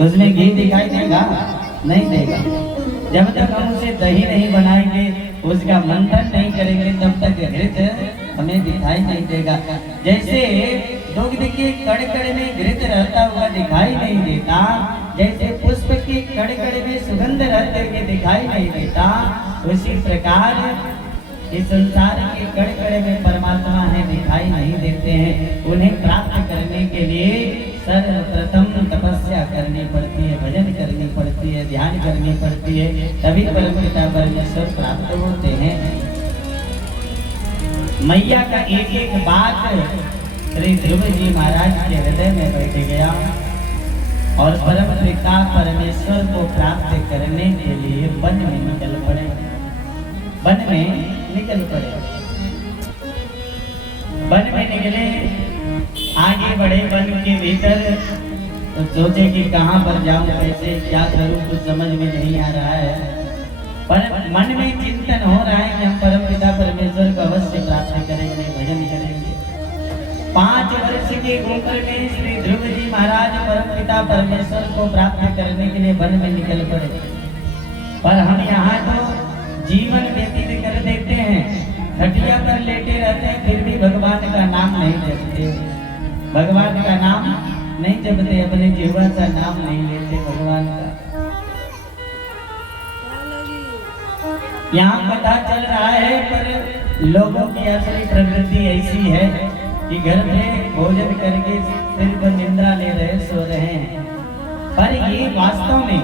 उसमें घी दिखाई देगा? नहीं देगा। जब तक हम उसे दही नहीं बनाएंगे, उसका मंथन नहीं करेंगे, तब तक घृत हमें दिखाई नहीं देगा। जैसे दुग्ध के कड़-कड़ में घृत रहता हुआ दिखाई नहीं देता, जैसे पुष्प के कड़-कड़ में सुगंध रहते हुए दिखाई नहीं देता, उसी प्रकार इस संसार के कड़-कड़ में परमात्मा है दिखाई नहीं देते हैं। उन्हें प्राप्त करने के लिए सर्वप्रथम तपस्या करनी पड़ती है, भजन करनी पड़ती है, ध्यान करनी पड़ती है, तभी परमपिता परमेश्वर प्राप्त होते हैं। मैया का एक एक बात श्री ध्रुव जी महाराज के हृदय में बैठ गया और परमपिता परमेश्वर को प्राप्त करने के लिए वन में निकल पड़े। वन में निकल पड़े, वन में निकले, आगे बढ़े वन के भीतर। तो सोचे कि कहाँ पर जाऊं, कैसे क्या करूं, कुछ समझ में नहीं आ रहा है। पर मन में चिंतन हो रहा है कि हम परमपिता परमेश्वर को अवश्य प्राप्त करेंगे, भजन करेंगे। 5 वर्ष की उम्र में श्री ध्रुव जी महाराज परमपिता परमेश्वर को प्राप्त करने के लिए वन में निकल पड़े। पर हम यहाँ तो जीवन व्यतीत कर देते हैं, खटिया पर लेटे रहते हैं, फिर भी भगवान का नाम नहीं जपते, भगवान का नाम नहीं जपते, अपने जीवन का नाम नहीं लेते भगवान का। यहाँ पता चल रहा है, पर लोगों की असली प्रवृत्ति ऐसी है कि घर में भोजन करके सिर्फ निंदा ले रहे, सो रहे हैं, पर ये वास्तव में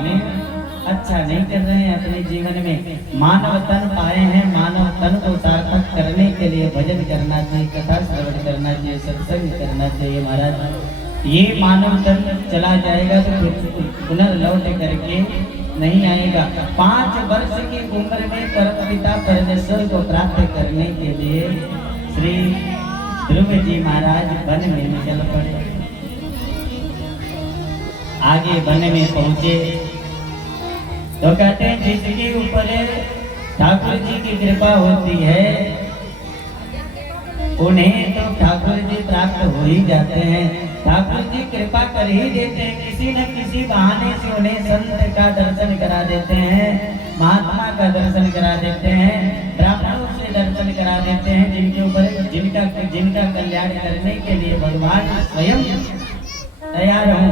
अच्छा नहीं कर रहे हैं। अपने जीवन में मानव तन पाए हैं, मानव तन को सार्थक करने के लिए भजन करना चाहिए, कथा श्रवण करना चाहिए, सत्संग करना चाहिए। महाराज, ये मानव तन चला जाएगा तो फिर पुनर्लौट करके नहीं आएगा। 5 वर्ष की उम्र में परमपिता परमेश्वर को प्राप्त करने के लिए श्री ध्रुव जी महाराज वन में निकल पड़े। आगे वन में पहुंचे तो कहते हैं जिसके ऊपर ठाकुर जी की कृपा होती है, उन्हें तो ठाकुर जी प्राप्त हो ही जाते हैं। ठाकुर जी कृपा कर ही देते हैं, किसी न किसी बहाने से उन्हें संत का दर्शन करा देते हैं, महात्मा का दर्शन करा देते हैं, ब्राह्मणों से दर्शन करा देते हैं, जिनके ऊपर जिनका कल्याण करने के लिए भगवान स्वयं तैयार हों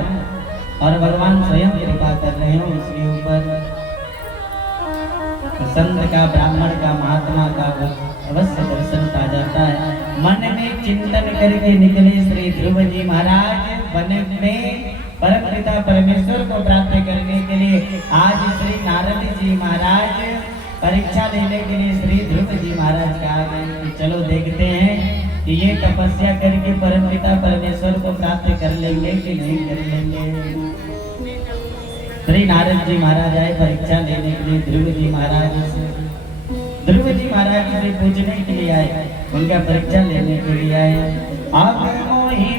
और भगवान स्वयं कृपा कर रहे हो उसके ऊपर। संत का, ब्राह्मण का, महात्मा का अवश्य दर्शन पा जाता है। मन में चिंतन करके निकले श्री ध्रुव जी महाराज वन में परमपिता परमेश्वर को प्राप्त करने के लिए। आज श्री नारद जी महाराज परीक्षा लेने के लिए श्री ध्रुव जी महाराज का आ गए कि चलो देखते हैं कि ये तपस्या करके परमपिता परमेश्वर को प्राप्त कर लेंगे कि नहीं कर लेंगे। श्री नारद जी महाराज आए परीक्षा लेने के लिए ध्रुव जी महाराज से। ध्रुव जी महाराज से पूछने के लिए आए, उनका परीक्षा लेने के लिए आए। अब मोहि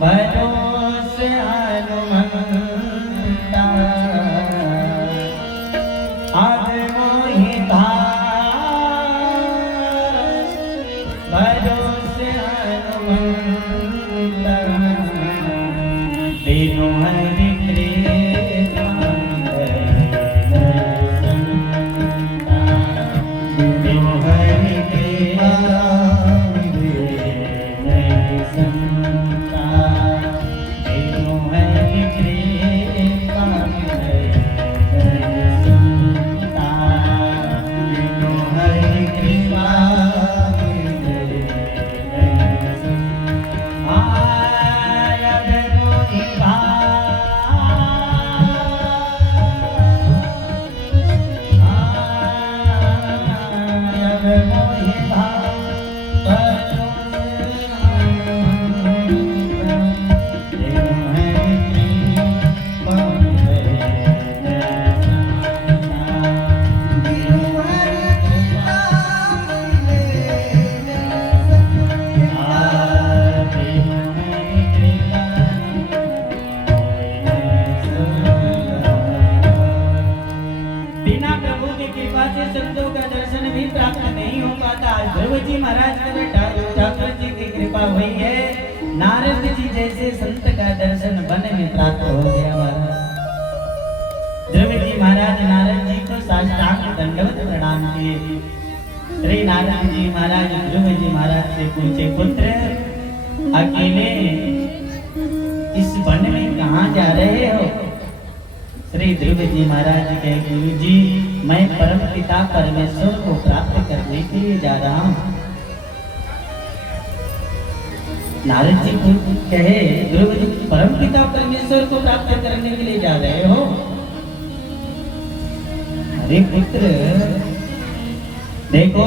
भरोस हनुमंता, अब मोहि भरोस हनुमंता, बिनु हरि कृपा बिनु हरि कृपा नहीं संता, बिनु हरि कृपा नहीं संता, बिनु हरि कृपा नहीं संता। नारद जी महाराज ध्रुव जी महाराज से पूछे, पुत्र अकेले इस वन में कहाँ जा रहे हो? श्री ध्रुव जी महाराज कहे, गुरु जी मैं परम पिता परमेश्वर को प्राप्त करने के लिए जा रहा हूँ। नारद जी कहे, ध्रुव जी परम पिता परमेश्वर को प्राप्त करने के लिए जा रहे हो? अरे पुत्र देखो,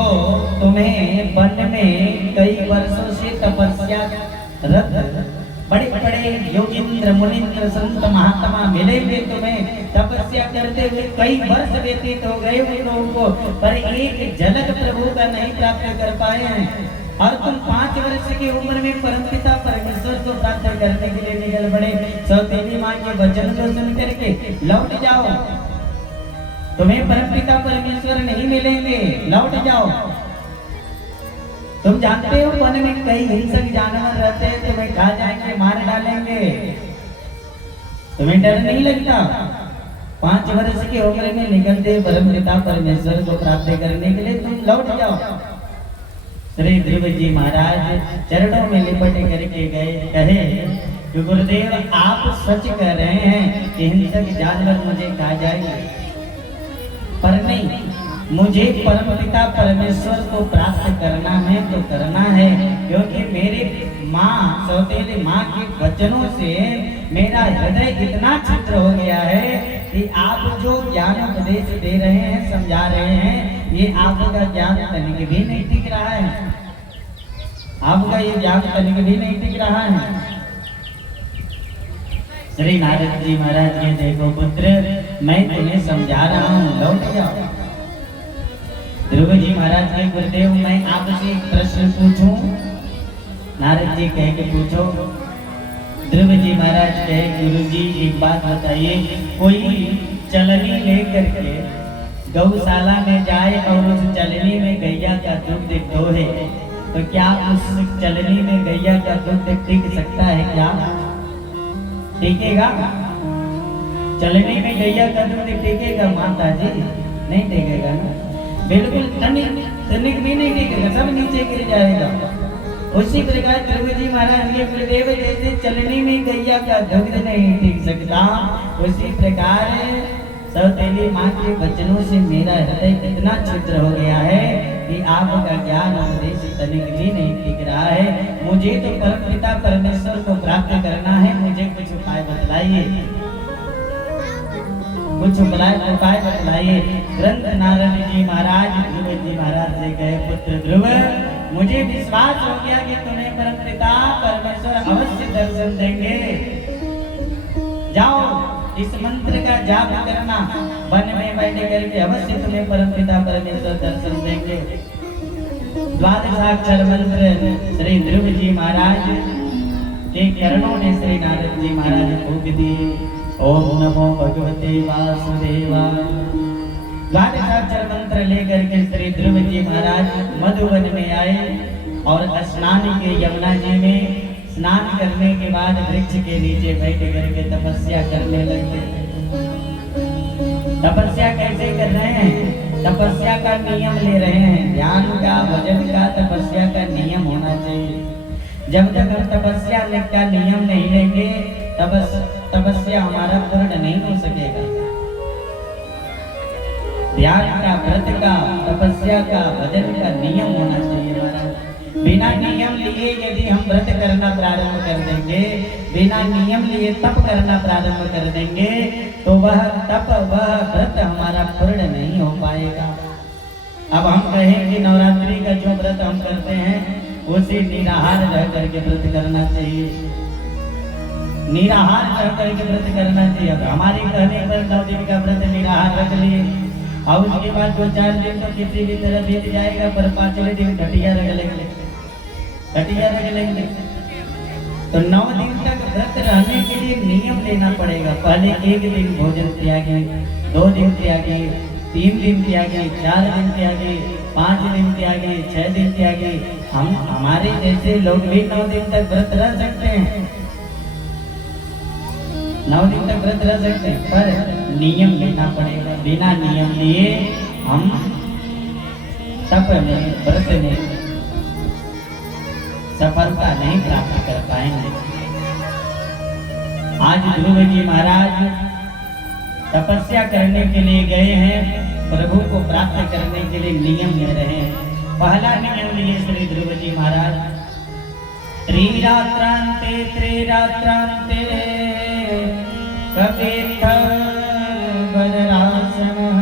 तुम्हें वन में कई वर्षों से तपस्या रत बड़े बड़े योगिंद्र मुनिंद्र संत महात्मा मिले हुए, तुम्हें तपस्या करते हुए कई वर्ष व्यतीत हो गए उन लोगों को, पर एक झलक प्रभु का नहीं प्राप्त कर पाए हैं। और तुम 5 वर्ष की उम्र में परमपिता परमेश्वर को प्राप्त करने के लिए निकल पड़े। सौतेली माँ के वचन को सुन करके लौट जाओ, तुम्हें परमपिता परमेश्वर नहीं मिलेंगे, लौट जाओ। तुम जानते हो वन में कई हिंसक जानवर रहते हैं, तुम्हें खा जाएंगे, मार डालेंगे, तुम्हें डर नहीं लगता? 5 वर्ष की उम्र में निकलते परमपिता परमेश्वर को प्राप्त करने के लिए तुम लौट जाओ। श्री ध्रुव जी महाराज चरणों में लिपट करके गए, कहे, गुरुदेव आप सच कह रहे हैं कि हिंसक जानवर मुझे खा जाएंगे, पर नहीं, मुझे परमपिता परमेश्वर को प्राप्त करना है तो करना है, क्योंकि मेरे माँ सौतेली माँ के वचनों से मेरा हृदय इतना छिद्र हो गया है कि आप जो ज्ञान उपदेश दे रहे हैं, समझा रहे हैं, ये आपका ज्ञान तनिक भी नहीं टिक रहा है, आपका ये ज्ञान तनिक भी नहीं टिक रहा है। श्री नारद जी महाराज के, देखो पुत्र मैं तुम्हें समझा रहा हूँ, लौट जाओ। ध्रुव जी महाराज के, गुरुदेव मैं आपसे एक प्रश्न पूछूं? नारद जी कहे कि पूछो। ध्रुव जी महाराज कहे, गुरु जी एक बात बताइए, कोई चलनी लेकर के गौशाला में जाए और उस चलनी में गैया का दूध दोहे, तो क्या उस चलनी में गैया का दूध टिक सकता है? क्या टिकेगा? चलनी में गैया का दूध टिकेगा माता जी? नहीं टिकेगा ना, बिल्कुल तनिक भी नहीं टिकेगा, सब नीचे गिर जाएगा। उसी प्रकार ध्रुव जी महाराज के, गुरुदेव जैसे चलनी में गैया का दूध नहीं टिक सकता, उसी प्रकार सौतेली माँ के वचनों से मेरा हृदय इतना छिद्र हो गया है कि आपका ज्ञान उपदेश तनिक भी नहीं टिक रहा है। मुझे तो परमपिता परमेश्वर को प्राप्त करना है, मुझे कुछ उपाय बतलाइए, कुछ उपाय बतलाइए। ग्रंथ नारद जी महाराज ध्रुव जी महाराज से कहे, पुत्र ध्रुव मुझे विश्वास हो गया कि तुम्हें परमपिता परमेश्वर अवश्य दर्शन देंगे, जाओ इस मंत्र का जाप करना, वन में बैठ करके अवश्य तुम्हें परमपिता परमेश्वर दर्शन देंगे। द्वादशाक्षर मंत्र श्री ध्रुव जी महाराज के चरणों ने श्री नारद जी महाराज फूंक दिए, ओम नमो भगवते वासुदेवाय। द्वादशाक्षर मंत्र लेकर के श्री ध्रुव जी महाराज मधुवन में आए और स्नान के यमुना जी में स्नान करने के बाद वृक्ष के नीचे बैठ करके तपस्या करने लगे। तपस्या कैसे कर रहे हैं? तपस्या का नियम ले रहे हैं, ध्यान का, भजन का, तपस्या का नियम होना चाहिए। जब तक हम तपस्या का नियम नहीं लेंगे, तपस्या हमारा पूर्ण नहीं हो सकेगा। ध्यान का, व्रत का, तपस्या का, भजन का नियम होना चाहिए हमारा। बिना नियम लिए यदि हम व्रत करना प्रारंभ कर देंगे, बिना नियम लिए तप करना प्रारंभ कर देंगे, तो वह तप, वह व्रत हमारा पूर्ण नहीं हो पाएगा। अब हम कहें कि नवरात्रि का जो व्रत हम करते हैं उसे निराहार रह करके व्रत करना चाहिए, निराहार रह करके व्रत करना चाहिए। अब हमारे कहने पर 9 दिन का व्रत निराहार रख लिए और उसके बाद 2-4 दिन तो किसी भी तरह बीत जाएगा, पर 5वें दिन घटिया रख लेंगे, घटिया रख लेंगे। तो 9 दिन तक व्रत रहने के लिए नियम लेना पड़ेगा। पहले 1 दिन भोजन त्यागे, 2 दिन त्यागे, 3 दिन त्यागे, 4 दिन त्यागे, 5 दिन त्यागे, 6 दिन त्यागे। हम हमारे जैसे लोग भी 9 दिन तक व्रत रह सकते हैं, 9 दिन तक व्रत रह सकते हैं, पर नियम लेना पड़ेगा। बिना नियम लिए हम तप में व्रत में सफलता नहीं प्राप्त कर पाएंगे। आज ध्रुव जी महाराज तपस्या करने के लिए गए हैं, प्रभु को प्राप्त करने के लिए नियम ले रहे हैं। पहला नियम लिए श्री ध्रुव जी महाराज, त्रिरात्रांते त्रिरात्रांते कपित्थ वज्रासनः,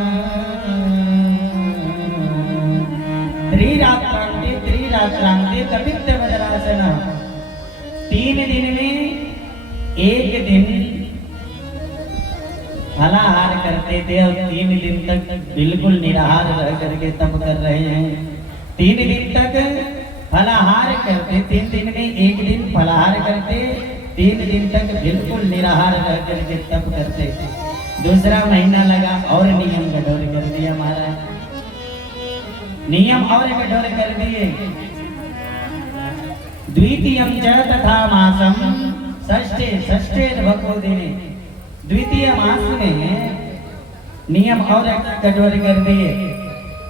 त्रिरात्रांते त्रिरात्रांते कपित्थ वज्रासनः। 3 दिन में एक दिन फलाहार करते थे और 3 दिन तक बिल्कुल निराहार रह करके तप कर रहे हैं। 3 दिन तक फलाहार करते, 3 दिन में एक दिन फलाहार करते, 3 दिन तक बिल्कुल निराहार रह करके तप करते। दूसरा महीना लगा और नियम कठोर कर दिया महाराज, नियम और कठोर कर दिए। द्वितीयं च तथा मासम षष्ठे षष्ठे भगवो दिने, द्वितीय मास में नियम और कठोर कर दिए।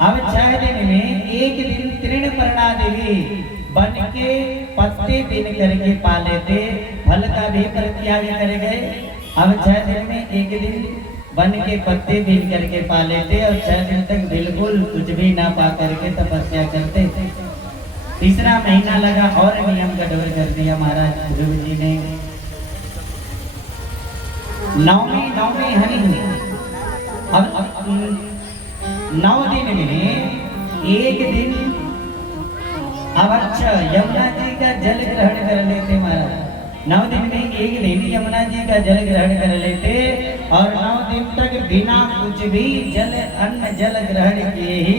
अब 6 दिन में एक दिन तृणपर्णा देवी बन के पत्ते दिन करके पाले थे, फल का भी परित्याग कर गए। अब 6 दिन में एक दिन बन के पत्ते दिन करके पाले थे और 6 दिन तक बिल्कुल कुछ भी ना पा करके तपस्या करते थे। तीसरा महीना लगा और नियम कठोर कर दिया महाराज ध्रुव जी ने। नौवीं हनि, अब 9 दिन में एक दिन अवश्य यमुना जी का जल ग्रहण कर लेते महाराज। 9 दिन में एक दिन यमुना जी का जल ग्रहण कर लेते और 9 दिन तक बिना कुछ भी जल अन्न जल ग्रहण किए ही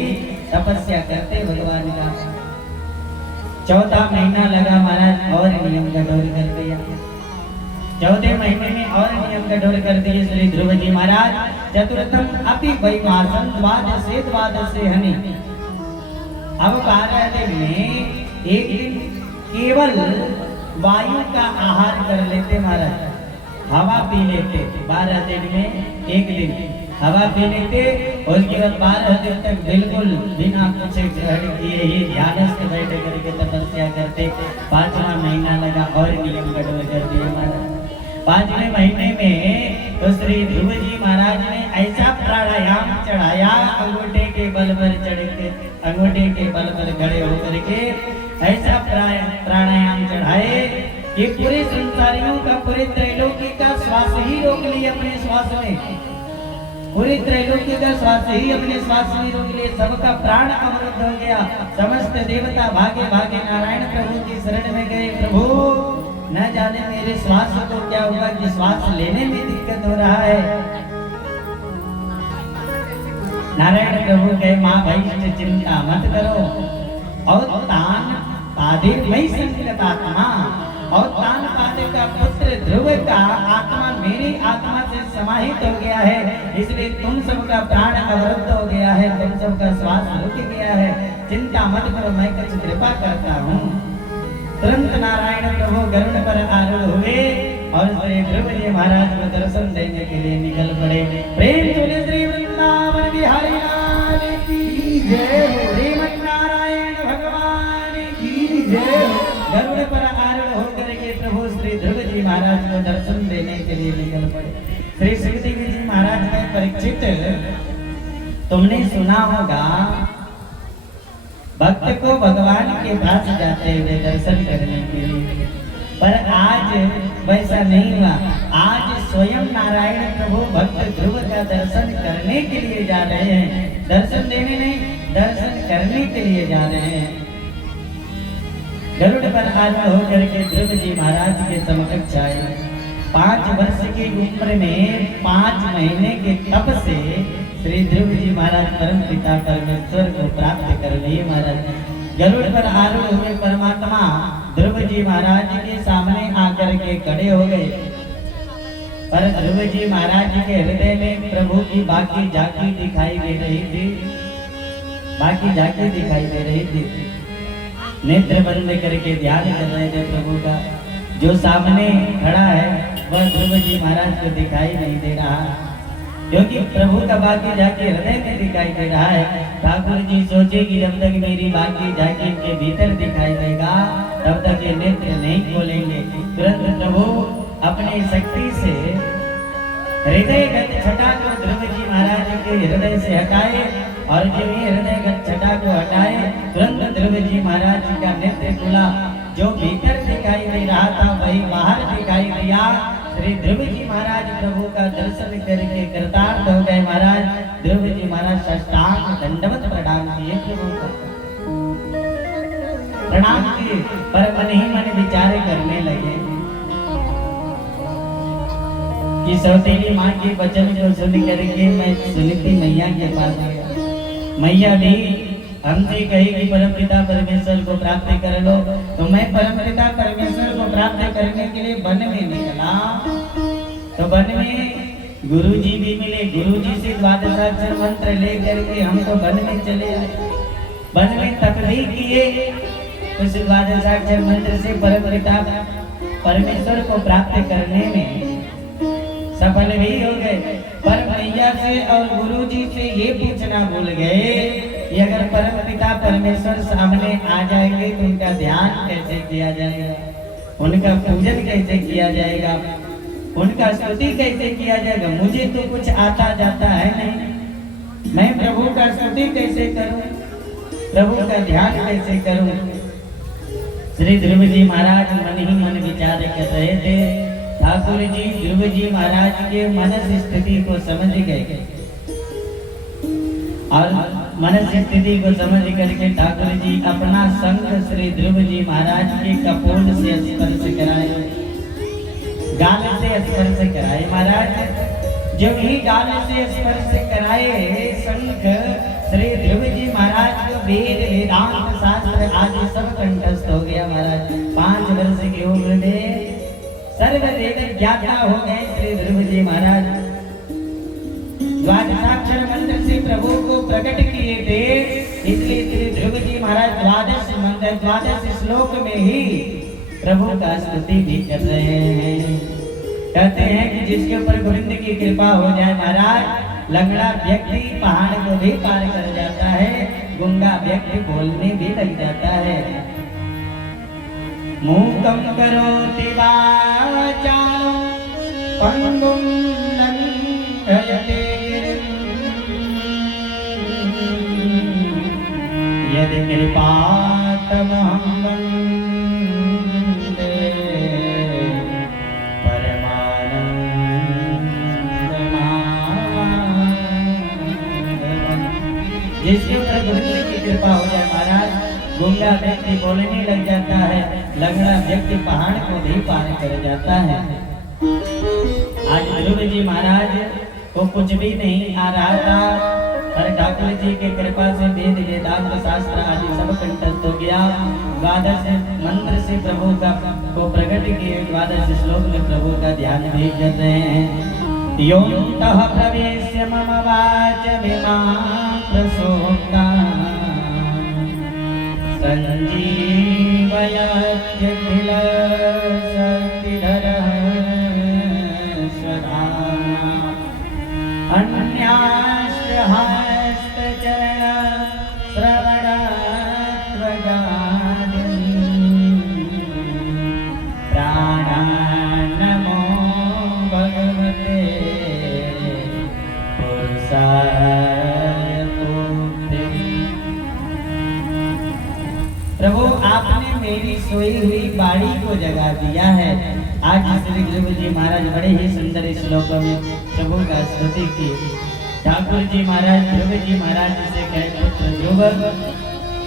तपस्या करते भगवान का। 14 महीना लगा महाराज और नियम कठोर कर दिया। 14वें महीने में और नियम कठोर कर दिए श्री ध्रुव जी महाराज। चतुर्थम अपि वैमासं द्वादशे हनि, अब 12 दिन में एक दिन केवल वायु का आहार कर लेते महाराज, हवा पी लेते। 12 दिन में एक दिन हवा पी लेते, उसके बाद 12 दिन तक बिल्कुल बिना कुछ ग्रहण किए ही ध्यान से बैठ करके तपस्या करते। 5वां महीना लगा और नियम कठोर कर दिए महाराज। 5वें महीने में तो श्री ध्रुव जी महाराज ने ऐसा प्राणायाम चढ़ाया, अंगूठे के बल पर चढ़ के, अंगूठे के बल पर खड़े होकर के ऐसा प्राणायाम चढ़ाए कि पूरे संसारियों का, पूरे त्रैलोक्य का श्वास ही रोक लिया अपने श्वास में, पूरे त्रैलोक्य का श्वास ही अपने श्वास में रोक लिए। सबका प्राण अवरुद्ध हो गया। समस्त देवता भागे भागे नारायण प्रभु की शरण में गए। प्रभु न जाने मेरे श्वास को क्या हुआ कि श्वास लेने में दिक्कत हो रहा है। नारायण प्रभु कहे माँ भाई चिंता मत करो, और तान पादे मई संकट आत्मा, और तान पादे का पुत्र ध्रुव का आत्मा मेरी आत्मा से समाहित हो गया है, इसलिए तुम सबका प्राण अवरुद्ध हो गया है, तुम सबका श्वास रुक गया है। चिंता मत करो, मैं कुछ कृपा करता हूँ। तुरंत नारायण प्रभु गरुड़ पर आरूढ़ हुए और श्री ध्रुव जी महाराज को दर्शन देने के लिए निकल पड़े। प्रेम से श्री वृंदावन बिहारी लाल की जय, श्रीमन नारायण भगवान की जय। गरुड़ पर आरूढ़ होकर के प्रभु श्री ध्रुव जी महाराज को दर्शन देने के लिए निकल पड़े। श्री सुखदेव जी महाराज ने परीक्षित, तुमने सुना होगा भक्त को भगवान के पास जाते हुए दर्शन करने के लिए, पर आज वैसा नहीं हुआ। आज स्वयं नारायण प्रभु भक्त ध्रुव का दर्शन करने के लिए जा रहे हैं, दर्शन देने नहीं, दर्शन करने के लिए जा रहे हैं। गरुड़ पर आरूढ़ होकर के ध्रुव जी महाराज के समकक्ष आए। 5 वर्ष की उम्र में 5 महीने के तप से श्री ध्रुव जी महाराज परम पिता परमेश्वर को प्राप्त कर लिए महाराज। गरुड़ पर आरूढ़ हुए परमात्मा ध्रुव जी महाराज के सामने आकर के खड़े हो गए, पर ध्रुव जी महाराज के हृदय में प्रभु की बाकी झांकी दिखाई दे रही थी, बाकी झांकी दिखाई दे रही थी। नेत्र बंद करके ध्यान कर रहे थे प्रभु का। जो सामने खड़ा है वह ध्रुव जी महाराज को दिखाई नहीं दे रहा। क्योंकि प्रभु का भाग्य जाके हृदय में दिखाई दे रहा है। ठाकुर जी सोचे कि जब तक मेरी भाग्य जाके इनके भीतर दिखाई देगा तब तक ये नेत्र नहीं खोलेंगे। तुरंत प्रभु अपनी शक्ति से हृदयगत छटा को ध्रुव जी महाराज के हृदय से हटाए और जब ये हृदयगत छटा को हटाए तुरंत ध्रुव जी महाराज जी का नेत्र खुला। जो भीतर दिखाई दे रहा था वही बाहर दिखाई दिया। श्री ध्रुव जी महाराज प्रभु का दर्शन करके कृतार्थ हो गए। महाराज ध्रुव जी महाराज साष्टांग दंडवत प्रणाम किए प्रभु का प्रणाम किए, पर मन ही मन विचार करने लगे कि सौतेली माँ के वचन को सुन करके मैं सुनीति मैया के पास गया। मैया भी हमसे कही कि परमपिता परमेश्वर को प्राप्त कर लो, तो मैं परमपिता परमेश्वर को प्राप्त करने के लिए वन में निकला। तो वन में गुरु जी भी मिले, गुरु जी से द्वादशाक्षर मंत्र लेकर के हम तो वन में चले आए। वन में तप भी किए, उस द्वादशाक्षर मंत्र से परमपिता परमेश्वर को प्राप्त करने में सफल भी हो गए। पर मैया से और गुरु जी से ये पूछना भूल गए कि अगर परमपिता परमेश्वर सामने आ जाएंगे तो उनका ध्यान कैसे किया जाएगा, उनका पूजन कैसे किया जाएगा, उनका स्तुति कैसे किया जाएगा। मुझे तो कुछ आता जाता है नहीं, मैं प्रभु का स्तुति कैसे करूं, प्रभु का ध्यान कैसे करूं। श्री ध्रुव जी महाराज मन ही मन विचार कर रहे थे। ठाकुर जी ध्रुव जी महाराज के मनस स्थिति को समझ गए और मनस स्थिति को समझ करके ठाकुर जी अपना संग श्री ध्रुव जी महाराज के कपोल से स्पर्श कराए, गाल से स्पर्श कराए। महाराज जब ही गाल से स्पर्श कराए संग श्री ध्रुव जी महाराज को वेद वेदांत शास्त्र आदि सब कंठस्थ हो गया। महाराज 5 वर्ष की उम्र में सर्व वेद ज्ञाता हो गए श्री ध्रुव जी महाराज। द्वादशाक्षर मंत्र से प्रभु को प्रकट किए थे, इसलिए श्री ध्रुव जी महाराज 12 मंत्र 12 श्लोक में ही प्रभु का स्तुति भी कर रहे हैं। कहते हैं कि जिसके ऊपर गोविंद की कृपा हो जाए महाराज, लंगड़ा व्यक्ति पहाड़ को भी पार कर जाता है, गूंगा व्यक्ति बोलने भी लग जाता है। मूकं करोति वाचालं पंगुं लंघयते यदि कृपातमहं वन्दे परमानन्दमाधवम्। जिसके ऊपर गोविंद की कृपा हो जाए महाराज, गूंगा व्यक्ति बोलने लग जाता है, लंगड़ा व्यक्ति पहाड़ को भी पार कर जाता है। आज ध्रुव जी महाराज को कुछ भी नहीं आ रहा था, पर ठाकुर जी की कृपा से वेद वेदांत शास्त्र आदि सब कंठस्थ हो गया। 12 मंत्र से प्रभु का को प्रकट किए, 12 श्लोक में प्रभु का ध्यान भी कर रहे हैं। योऽन्तः प्रवेश्य मम वाचमिमां प्रसोक्ता संजीवयत्यखिल शक्तिधरः स्वधाम्ना अन्यास्त्रहस्तचरण श्रवणत्वगादिन् प्राणान्नमो भगवते पुरुषाय तुभ्यम्। प्रभु आपने मेरी सोई हुई बाड़ी को जगा दिया है। आज श्री ध्रुव जी महाराज बड़े ही सुंदर श्लोकों में प्रभु का स्तुति की। ठाकुर जी महाराज ध्रुव जी महाराज से कहे, पुत्र ध्रुव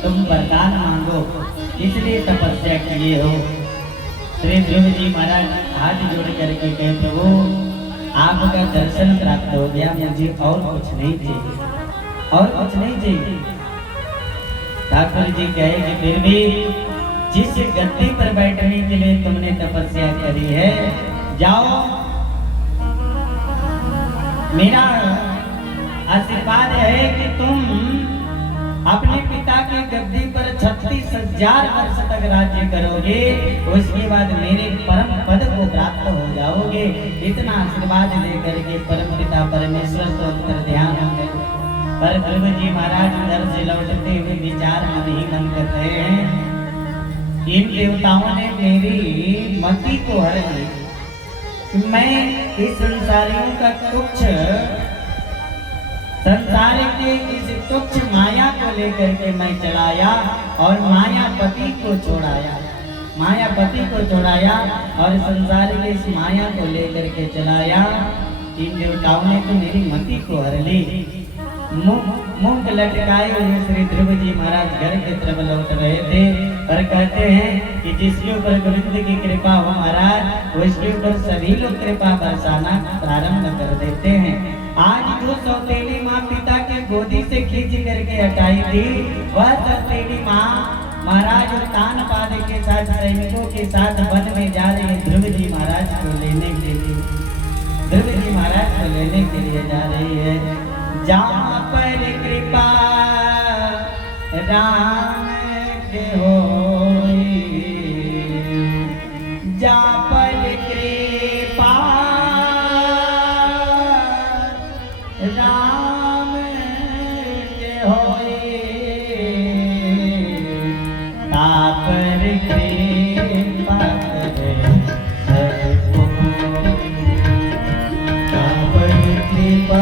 तुम वरदान मांगो, इसलिए तपस्या किए हो। श्री ध्रुव जी महाराज हाथ जोड़ करके कहे, प्रभु आपका दर्शन प्राप्त हो गया, मुझे और कुछ नहीं चाहिए, और कुछ नहीं चाहिए। ठाकुर जी कहे कि फिर भी जिस गद्दी पर बैठने के लिए तुमने तपस्या करी है, जाओ, मेरा आशीर्वाद है कि तुम अपने पिता की गद्दी पर 36 1000 वर्ष तक राज्य करोगे, उसके बाद मेरे परम पद को प्राप्त हो जाओगे। इतना आशीर्वाद लेकर के परम पिता परमेश्वर को अंतर ध्यान होंगे। पर ध्रुव जी महाराज उधर से लौटते हुए विचार मन ही मन कर रहे हैं, इन देवताओं ने मेरी मति को हर ली। मैं इस संसारियों का तुच्छ संसार के इस तुच्छ माया को लेकर के मैं चलाया और मायापति को छोड़ाया, मायापति को छोड़ाया और संसार के इस माया को लेकर के चलाया। इन देवताओं ने तो मेरी मति को हर ली। मुंह लटकाए हुए श्री ध्रुव जी महाराज घर की तरफ लौट रहे थे, पर कहते हैं कि जिसके ऊपर गोविंद की कृपा हो महाराज, उसके ऊपर सभी लोग कृपा बरसाना प्रारंभ कर देते हैं। आज जो सौतेली माँ पिता के गोदी से खींच करके हटाई थी, वह सौतेली माँ महाराज तान पाद के साथ सैनिकों के साथ वन में जा रही है ध्रुव जी महाराज को लेने के लिए, ध्रुव जी महाराज को लेने के लिए जा रही है। जहाँ पर कृपा राम के होई, जहाँ पर कृपा राम के होई, तापर कृपा करे सबको, तापर कृपा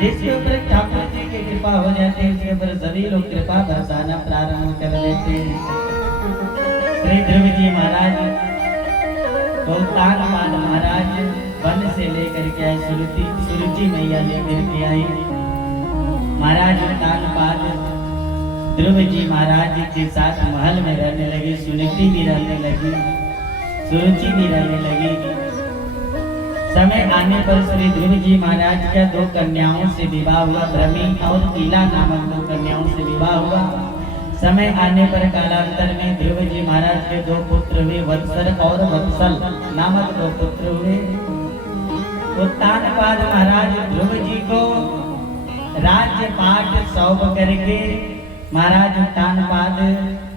जिसके ऊपर ठाकुर जी की कृपा हो जाती है, उसके ऊपर सभी लोग कृपा बरसाना प्रारंभ कर देते हैं। श्री ध्रुव जी महाराज तो तानपाद महाराज वन से लेकर के आए, सुरुचि मैया लेकर के आई। महाराज तानपाद ध्रुव जी महाराज के साथ महल में रहने लगे, सुनीति भी रहने लगी, सुरुचि भी रहने लगी। समय आने पर श्री ध्रुव जी महाराज का 2 कन्याओं से विवाह हुआ, ब्रह्मी और कीला नामक 2 कन्याओं से विवाह हुआ। समय आने पर कालांतर में ध्रुव जी महाराज के 2 पुत्र हुए, वत्सर और वत्सल नामक 2 पुत्र हुए। उत्तानपाद महाराज ध्रुव जी को राज्य पाठ सौंप करके महाराज उत्तानपाद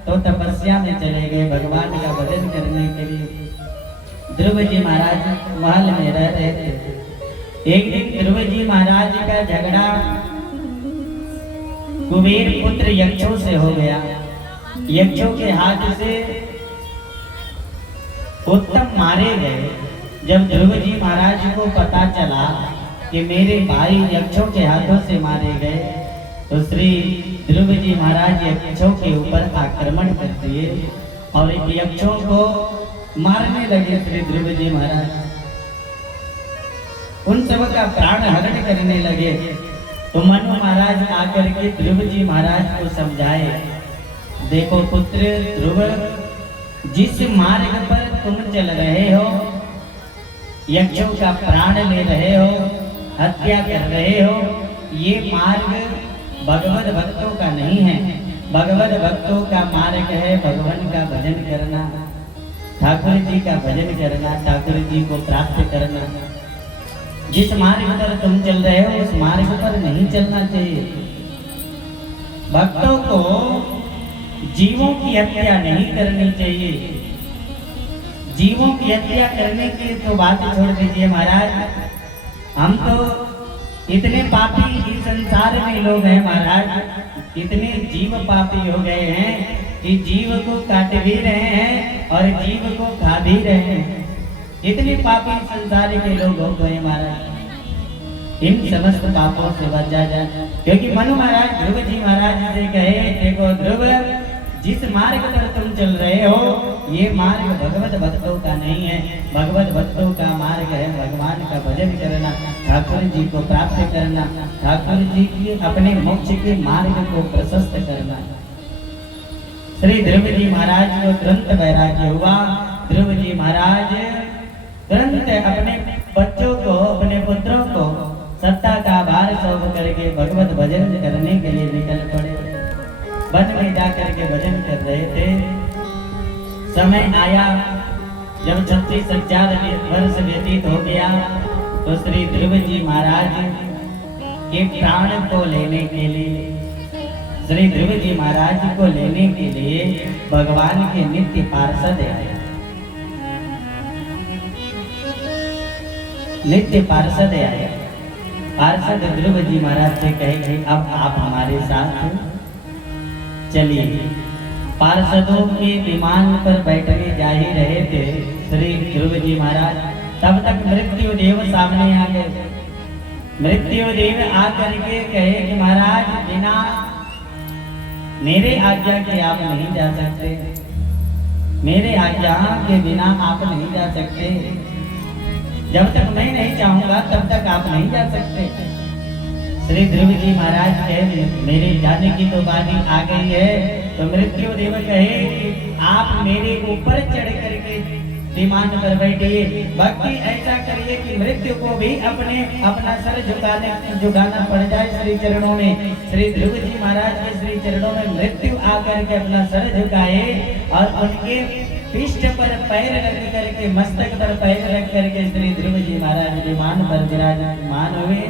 तो तपस्या में चले गए भगवान का भजन करने के लिए। ध्रुव जी महाराज महल में रह रहे थे। एक दिन ध्रुव जी महाराज का झगड़ा कुबेर पुत्र यक्षों से हो गया। यक्षों के हाथ से उत्तम मारे गए। जब ध्रुव जी महाराज को पता चला कि मेरे भाई यक्षों के हाथों से मारे गए, तो श्री ध्रुव जी महाराज यक्षों के ऊपर आक्रमण कर दिए और यक्षों को मारने लगे। श्री ध्रुव जी महाराज उन सब का प्राण हरण करने लगे। तो मनु महाराज आकर के ध्रुव जी महाराज को समझाए, देखो पुत्र ध्रुव, जिस मार्ग पर तुम चल रहे हो, यक्षों का प्राण ले रहे हो, हत्या कर रहे हो, ये मार्ग भगवत भक्तों का नहीं है। भगवत भक्तों का मार्ग है भगवान का भजन करना, ठाकुर जी का भजन करना, ठाकुर जी को प्राप्त करना। जिस मार्ग पर तुम चल रहे हो उस मार्ग पर नहीं चलना चाहिए। भक्तों को जीवों की हत्या नहीं करनी चाहिए। जीवों की हत्या करने की तो बात छोड़ दीजिए महाराज, हम तो इतने पापी इस संसार में लोग हैं महाराज, इतने जीव पापी हो गए हैं कि जीव को काट भी रहे हैं और जीव को खा भी रहे हैं। इतने पापी संसार के लोग हो गए महाराज। इन समस्त पापों से बचा जाए, क्योंकि मनु महाराज ध्रुव जी महाराज से कहे, देखो ध्रुव, जिस मार्ग पर तुम चल रहे हो ये मार्ग भगवत भक्तों का नहीं है। भगवत भक्तों का मार्ग है भगवान का भजन करना, ठाकुर जी को प्राप्त करना, ठाकुर जी की अपने मोक्ष के मार्ग को प्रशस्त करना। श्री ध्रुव जी महाराज को तुरंत वैराग्य हुआ। ध्रुव जी महाराज तुरंत अपने बच्चों को, अपने पुत्रों को सत्ता का भार सौंप करके भगवत भजन करने के लिए निकल पड़े। वन में जाकर के भजन कर रहे थे। समय आया जब 36,000 वर्ष व्यतीत हो गया तो श्री ध्रुव जी महाराज के प्राण को लेने के लिए, श्री ध्रुव जी महाराज को लेने के लिए भगवान के नित्य पार्षद आए। नित्य पार्षद आए। पार्षद ध्रुव जी महाराज से कहे अब आप हमारे साथ चलिए। पार्षदों के विमान पर बैठने जा ही रहे थे श्री ध्रुव जी महाराज, तब तक मृत्यु देव सामने आ गए। मृत्यु देव आकर के कहे कि महाराज बिना मेरे आज्ञा के आप नहीं जा सकते, मेरे आज्ञा के बिना आप नहीं जा सकते, जब तक मैं नहीं चाहूंगा तब तक आप नहीं जा सकते। श्री ध्रुव जी महाराज कहे मेरे जाने की तो बारी आ गई है। तो मृत्यु देव कहे कि आप मेरे ऊपर चढ़ करके विमान पर बैठिए, बाकी ऐसा करिए कि मृत्यु को भी अपना सर झुकाना पड़ जाए श्री चरणों में। श्री ध्रुव जी महाराज के श्री चरणों में मृत्यु आकर के अपना सर झुकाए और उनके पृष्ठ पर पैर रख करके, मस्तक पर पैर रख करके श्री ध्रुव जी महाराज विमान पर विराजमान हुए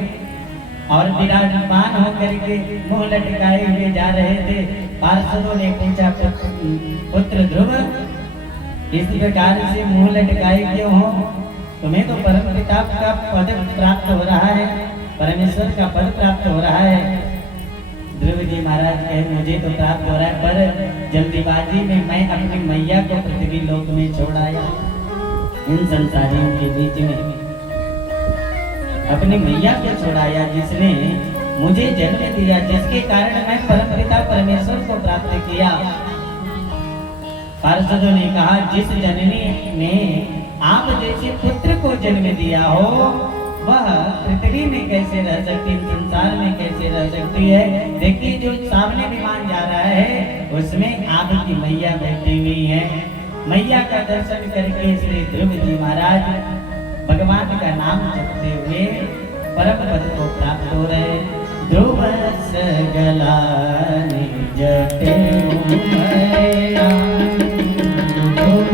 और विराजमान होकर के मुंह लटकाए हुए जा रहे थे। पार्षदों ने पूछा पुत्र ध्रुव इस प्रकार से मुंह लटकाए क्यों हो? तुम्हें तो परम पिता का पद प्राप्त हो रहा है, परमेश्वर का पद प्राप्त हो रहा है। ध्रुव जी महाराज कहे मुझे तो प्राप्त हो रहा है, पर जल्दीबाजी में मैं अपनी मैया को पृथ्वी लोक में छोड़ आया। इन संसारियों के बीच में अपनी मैया को छोड़ाया जिसने मुझे जन्म दिया, जिसके कारण मैं परमपिता परमेश्वर को प्राप्त किया। पार्षदों ने कहा जिस जननी ने आप जैसे पुत्र को जन्म दिया हो वह पृथ्वी में कैसे रह सकती, संसार में कैसे रह सकती है। देखिए जो सामने विमान जा रहा है उसमें आपकी मैया बैठी हुई है। मैया का दर्शन करके श्री ध्रुव जी महाराज भगवान का नाम जपते हुए परम पद को प्राप्त हो रहे। ध्रुव सगला जपते मैया, ध्रुव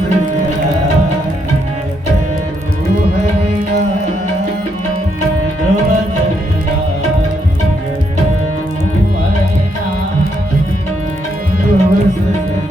सगला जपते मैया, ध्रुव सगला जपते मैया, ध्रुव सगला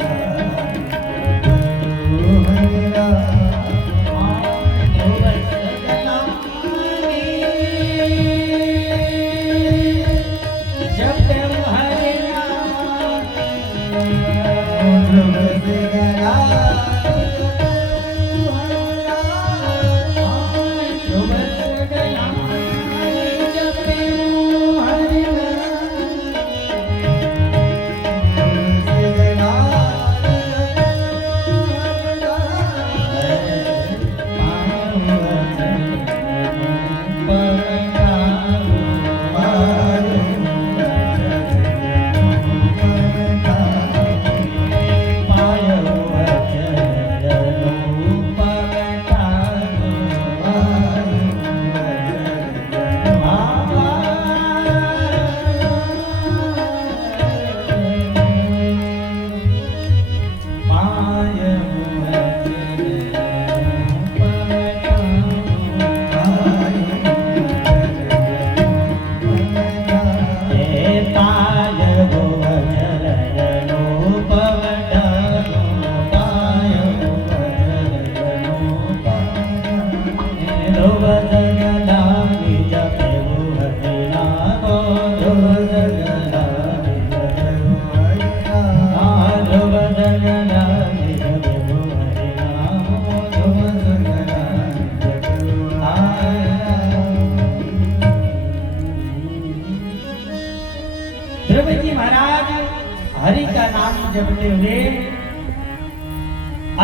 हरि का नाम जपते हुए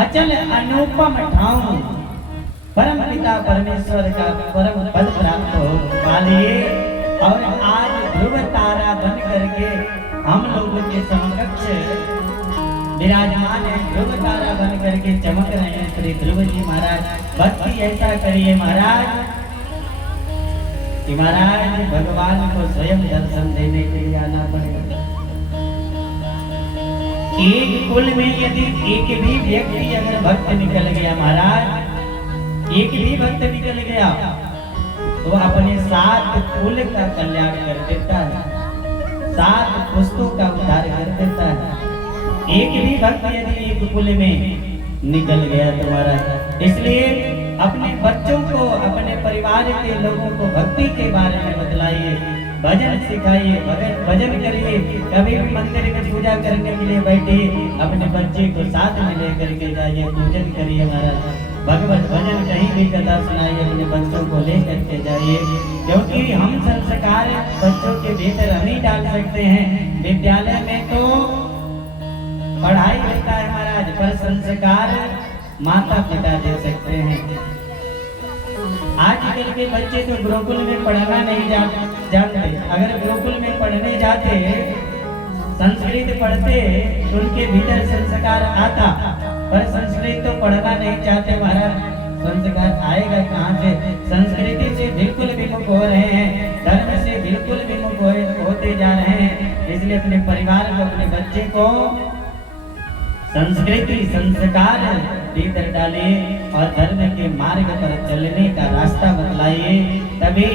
अचल अनुपम ठाऊं परम पिता परमेश्वर का परम पद प्राप्त हो पालिए। और आज ध्रुव तारा बन करके हम लोगों के समकक्ष विराजमान है, ध्रुव तारा बन करके चमक रहे हैं श्री ध्रुव जी महाराज। भक्ति ऐसा करिए महाराज कि महाराज भगवान को स्वयं दर्शन देने के लिए आना पड़ेगा। एक कुल में यदि एक भी व्यक्ति अगर भक्त निकल गया महाराज, एक भी भक्त निकल गया तो अपने 7 कुल का कल्याण कर देता है, 7 पुस्तों का उद्धार कर देता है। एक भी भक्त यदि एक कुल में निकल गया तुम्हारा। इसलिए अपने बच्चों को, अपने परिवार के लोगों को भक्ति के बारे में बतलाइए, भजन सिखाइए, भजन करिए। कभी भी मंदिर में पूजा करने के लिए बैठिए, अपने बच्चे को साथ में लेकर के जाइए, पूजन करिए महाराज। भगवत भजन कहीं भी कथा सुनाइए, अपने बच्चों को लेकर के जाइए, क्योंकि हम संस्कार बच्चों के भीतर हम ही डाल सकते हैं। विद्यालय में तो पढ़ाई होता है महाराज, पर संस्कार माता पिता दे सकते हैं। आजकल के बच्चे तो गुरुकुल में पढ़ना नहीं जानते। अगर गुरुकुल में पढ़ने जाते, संस्कृत पढ़ते तो उनके भीतर संस्कार आता, पर संस्कृत तो पढ़ना नहीं चाहते महाराज। संस्कार आएगा कहाँ से? संस्कृति से बिल्कुल विमुख हो रहे हैं, धर्म से बिल्कुल विमुख होते जा रहे हैं। इसलिए अपने परिवार को, अपने बच्चे को संस्कृति संस्कार भीतर डालिए और धर्म के मार्ग पर चलने का रास्ता बतलाइए। तभी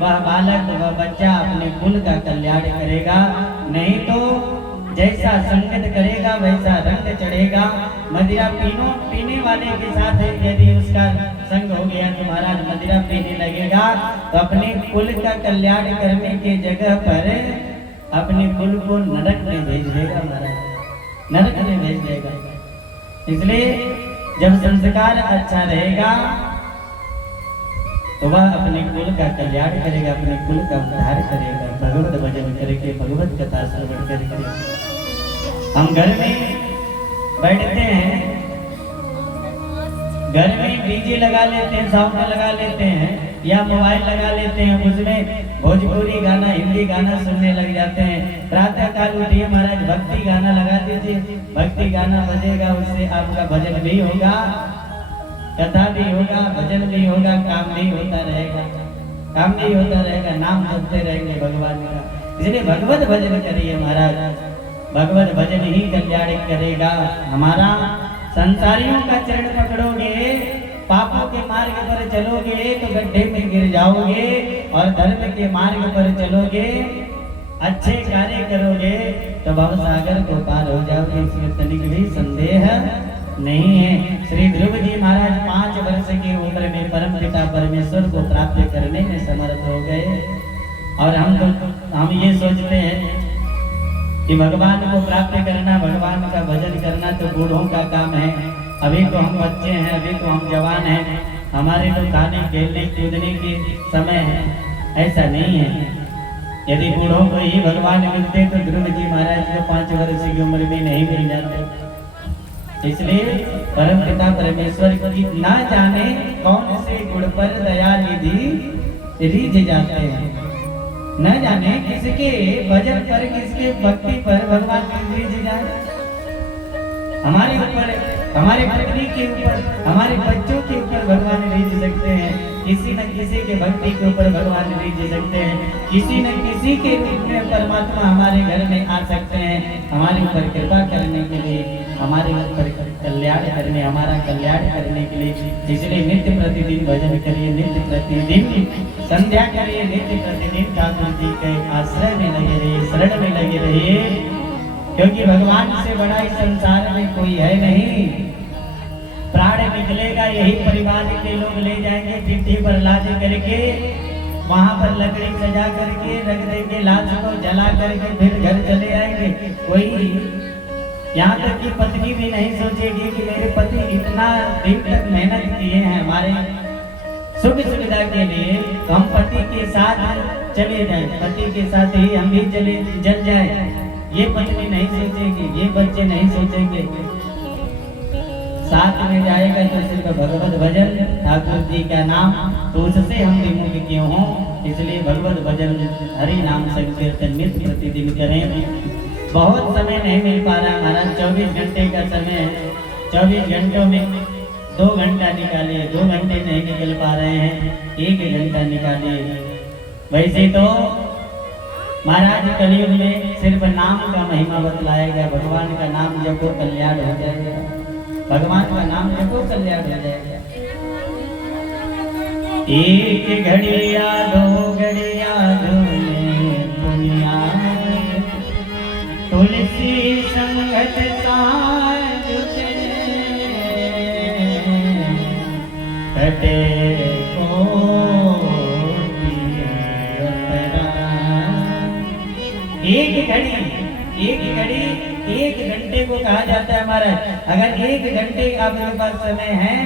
वह बालक, वह बच्चा अपने कुल का कल्याण करेगा। नहीं तो जैसा संगत करेगा वैसा रंग चढ़ेगा। मदिरा पीने वाले के साथ यदि उसका संग हो गया तो महाराज मदिरा पीने लगेगा, तो अपने कुल का कल्याण करने के जगह पर अपने कुल को नरक में भेज देगा महाराज, नरक में भेज देगा। इसलिए जब संस्कार अच्छा रहेगा तो वह अपने कुल का कल्याण करेगा, अपने कुल का उद्धार करेगा। भगवत भजन करके, भगवत कथा श्रवण करके। हम घर में बैठते हैं, घर में डीजे लगा लेते हैं, साउंड लगा लेते हैं या मोबाइल लगा लेते हैं, उसमें भोजपुरी गाना, हिंदी गाना सुनने लग जाते हैं। प्रातः काल उठिए महाराज, भक्ति गाना लगा दीजिए, भक्ति गाना बजेगा, उससे आपका भजन भी होगा, कथा भी होगा, भजन भी होगा, काम भी होता रहेगा, काम भी होता रहेगा, नाम जपते रहेंगे भगवान का। इसलिए भगवत भजन करिए महाराज, भगवत भजन ही कल्याण करेगा हमारा। संसारियों का चरण पकड़ोगे, पापों के मार्ग पर चलोगे तो गड्ढे में गिर जाओगे, और धर्म के मार्ग पर चलोगे, अच्छे कार्य करोगे तो भवसागर को पार हो जाओगे। इसमें तनिक भी संदेह नहीं है। श्री ध्रुव जी महाराज 5 वर्ष की उम्र में परम पिता परमेश्वर को प्राप्त करने में समर्थ हो गए। और हम ये सोचते हैं कि भगवान को प्राप्त करना, भगवान का भजन करना तो बूढ़ों का काम है। अभी तो हम बच्चे हैं, अभी तो हम जवान हैं, हमारे तो खाने खेलने कूदने के समय है। ऐसा नहीं है। यदि बूढ़ों को ही भगवान मिलते तो ध्रुव जी महाराज को 5 वर्ष की उम्र में नहीं मिल जाते। इसलिए परम पिता परमेश्वर की ना जाने कौन से गुण पर दया निधि रीझ जाते हैं, न जाने किसके भजन पर, किसके भक्ति पर भगवान रीझ जाए। हमारे ऊपर, हमारे पत्नी के ऊपर, हमारे बच्चों के ऊपर भगवान रीझ सकते हैं, किसी न किसी के भक्ति के ऊपर भगवान रीझ सकते हैं, किसी न किसी के रूप में परमात्मा हमारे घर में आ सकते हैं, हमारे ऊपर कृपा करने के लिए, हमारे ऊपर कल्याण करने, हमारा कल्याण करने के लिए। इसलिए नित्य प्रतिदिन भजन करिए, नित्य प्रतिदिन संध्या करिए, नित्य प्रतिदिन ठाकुर जी के आश्रय में लगे रहिए, शरण में लगे रहिए, क्योंकि भगवान से बड़ा इस संसार में कोई है नहीं। प्राण निकलेगा यही परिवार के लोग ले जाएंगे, चिट्ठी पर लाद करके वहां पर लकड़ी सजा करके रख देंगे, लाश को जला करके फिर घर चले आएंगे। कोई यहाँ तक कि पत्नी भी नहीं सोचेगी कि मेरे पति इतना दिन तक मेहनत किए हैं हमारे सुख सुविधा के लिए, तो हम पति के साथ चले जाएं, पति के साथ ही हम भी चले जल जाए। ये पत्नी नहीं सोचेगी, ये बच्चे नहीं सोचेंगे। साथ में जाएगा तो सिर्फ भगवत भजन, ठाकुर जी का नाम, तो उससे हम विमुख क्यों हों। इसलिए भगवत भजन, हरि नाम संकीर्तन नित्य प्रतिदिन करें। बहुत समय नहीं मिल पा रहा महाराज, 24 घंटे का समय, 24 घंटों में 2 घंटा निकालिए, 2 घंटे नहीं निकल पा रहे हैं, 1 घंटा निकालिए। वैसे तो महाराज कलयुग में सिर्फ नाम का महिमा बतलाएगा। भगवान का नाम जपो कल्याण हो जाएगा, भगवान का नाम जपो कल्याण हो जाएगा। एक घड़िया 2 घड़िया दुनिया, तुलसी संगत साज कटे एक घंटे को कहा जाता है हमारा। अगर 1 घंटे आपके पास समय है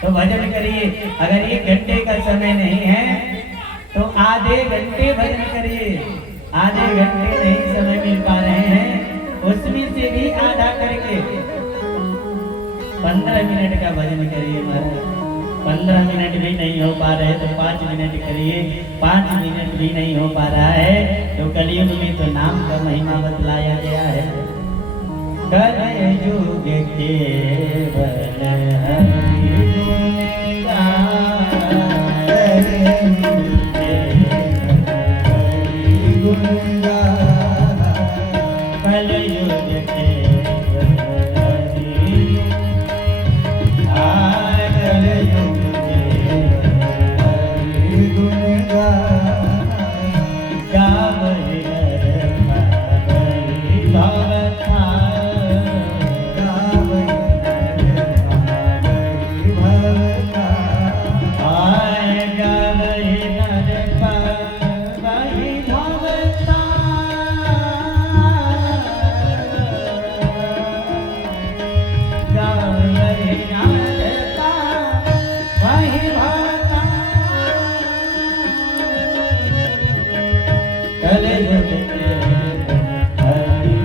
तो भजन करिए, अगर 1 घंटे का समय नहीं है तो आधे घंटे भजन करिए। आधे घंटे नहीं समय मिल पा रहे हैं, उसमें से भी आधा करके 15 मिनट का भजन करिए महाराज। 15 मिनट भी नहीं हो पा रहे तो 5 मिनट करिए, 5 मिनट भी नहीं हो पा रहा है तो कलयुग में तो नाम का महिमा बतलाया गया है। कलयुग केवल हरि गुण गाए, कलयुग केवल हरि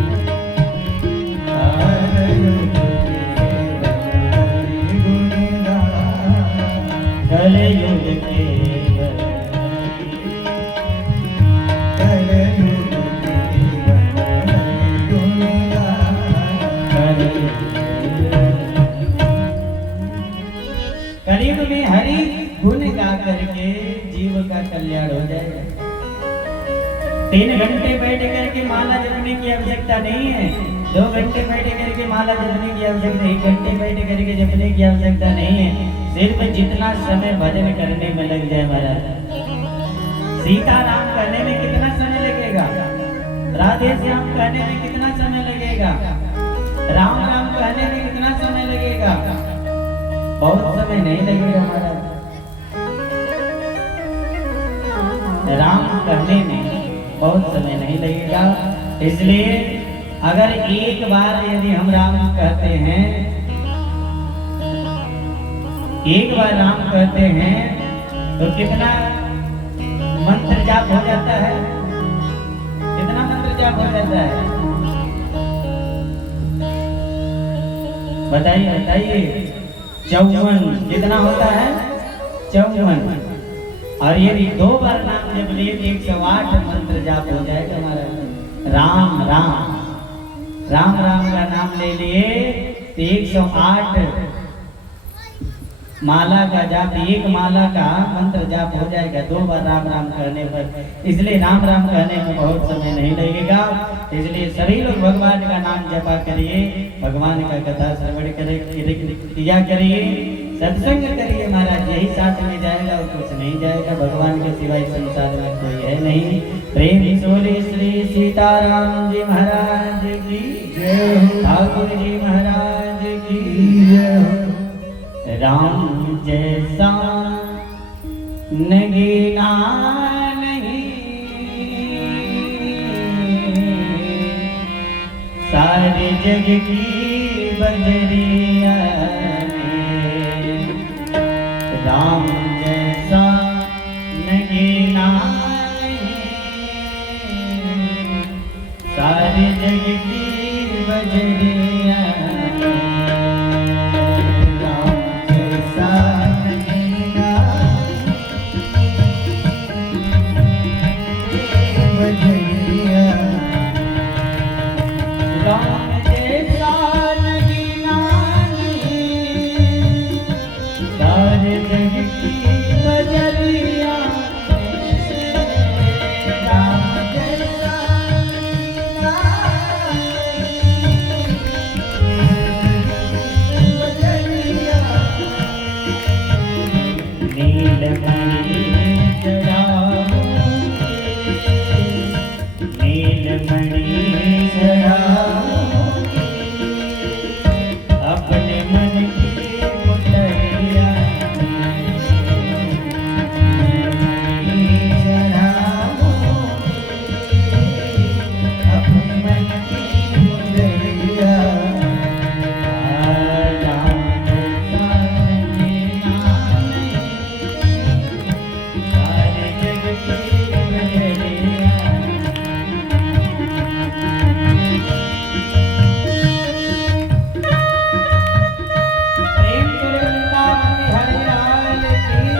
कलयुग में हरि गुण गा करके जीव का कल्याण हो जाएगा। 3 घंटे बैठ करके माला जपने की आवश्यकता नहीं है, 2 घंटे बैठ करके माला जपने की आवश्यकता, 1 घंटे बैठ करके जपने की आवश्यकता नहीं है। सिर्फ जितना समय भजन करने में लग जाए महाराज। सीताराम कहने में कितना समय लगेगा, राधे श्याम कहने में कितना समय लगेगा, राम राम कहने में कितना समय लगेगा, बहुत समय नहीं लगेगा महाराज। राम कहने में बहुत समय नहीं लगेगा। इसलिए अगर एक बार यदि हम राम कहते हैं, एक बार राम कहते हैं तो कितना मंत्र जाप हो जाता है, कितना मंत्र जाप हो जाता है बताइए बताइए। 54 कितना होता है, 54। और यदि 2 बार नाम जप लिए 108 मंत्र जाप हो जाएगा हमारा। राम राम राम राम का नाम ले लिए तो 108 माला का जाप, 1 माला का मंत्र जाप हो जाएगा 2 बार राम राम कहने पर। इसलिए राम राम कहने में बहुत समय नहीं लगेगा। इसलिए सभी लोग भगवान का नाम जपा करिए, भगवान का कथा श्रवण किया करिए, सत्संग करिए महाराज। यही साथ में जाएगा और कुछ नहीं जाएगा। भगवान के सिवाय संसार में कोई है नहीं। प्रेम सोले श्री सीताराम जी महाराज की जय, ठाकुर जी महाराज की जय। राम जैसा नगीना नहीं, सारे जग की बजरिया में। राम जैसा नगीना नहीं, सारे सारे जग की बजरिया राम जैसा नहीं बजरिया राम जैसा नहीं सारे जग की बजरिया अपने मन की मुटरिया अपने मन की मुटरिया राम जैसा नहीं सारे जग की बजरिया प्रेम से वृंदावन बिहारी लाल की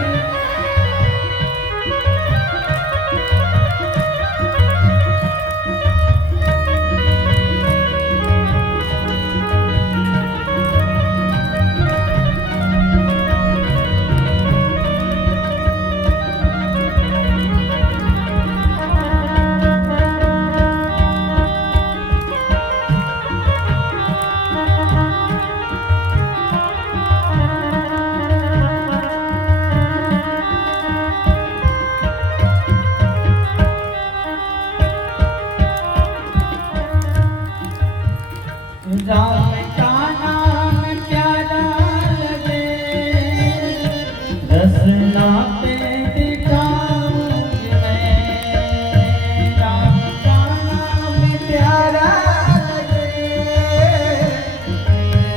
राम का नाम प्यारा लगे रसना पे दिखाऊंगी मैं राम का नाम प्यारा लगे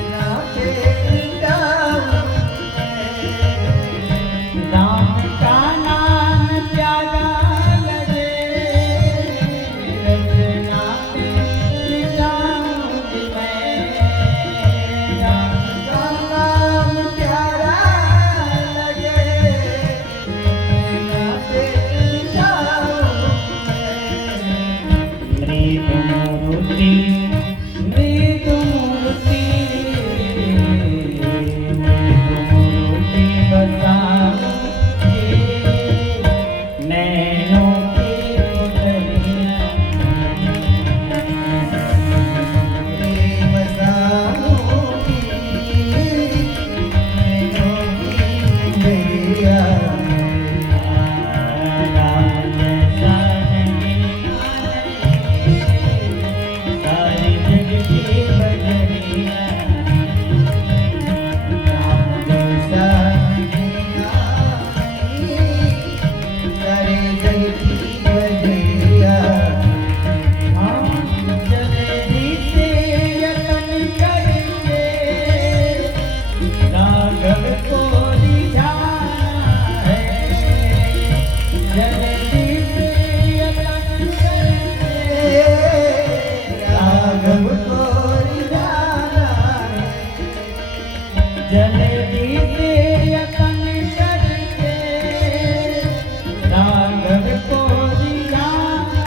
रसना पे दिखाऊंगी राम का नाम प्यारा लगे रसना पे दिखाऊंगी जल्दी से यतन करके राघव को रिझाना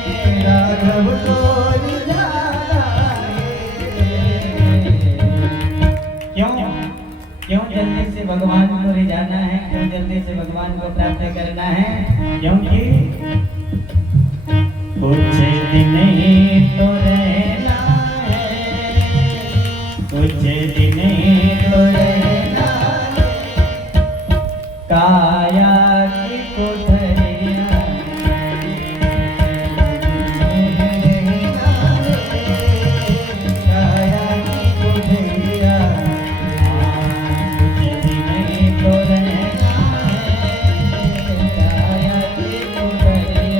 है राघव को रिझाना है क्यों जल्दी से भगवान को रिझाना है क्यों जल्दी से भगवान को प्राप्त करना है क्योंकि कुछ दिन ही तो रहना है कुछ दिन ही तो रहना है काया की कोठरिया काया की कोठरिया कुछ दिन ही तो रहना है काया की कोठरिया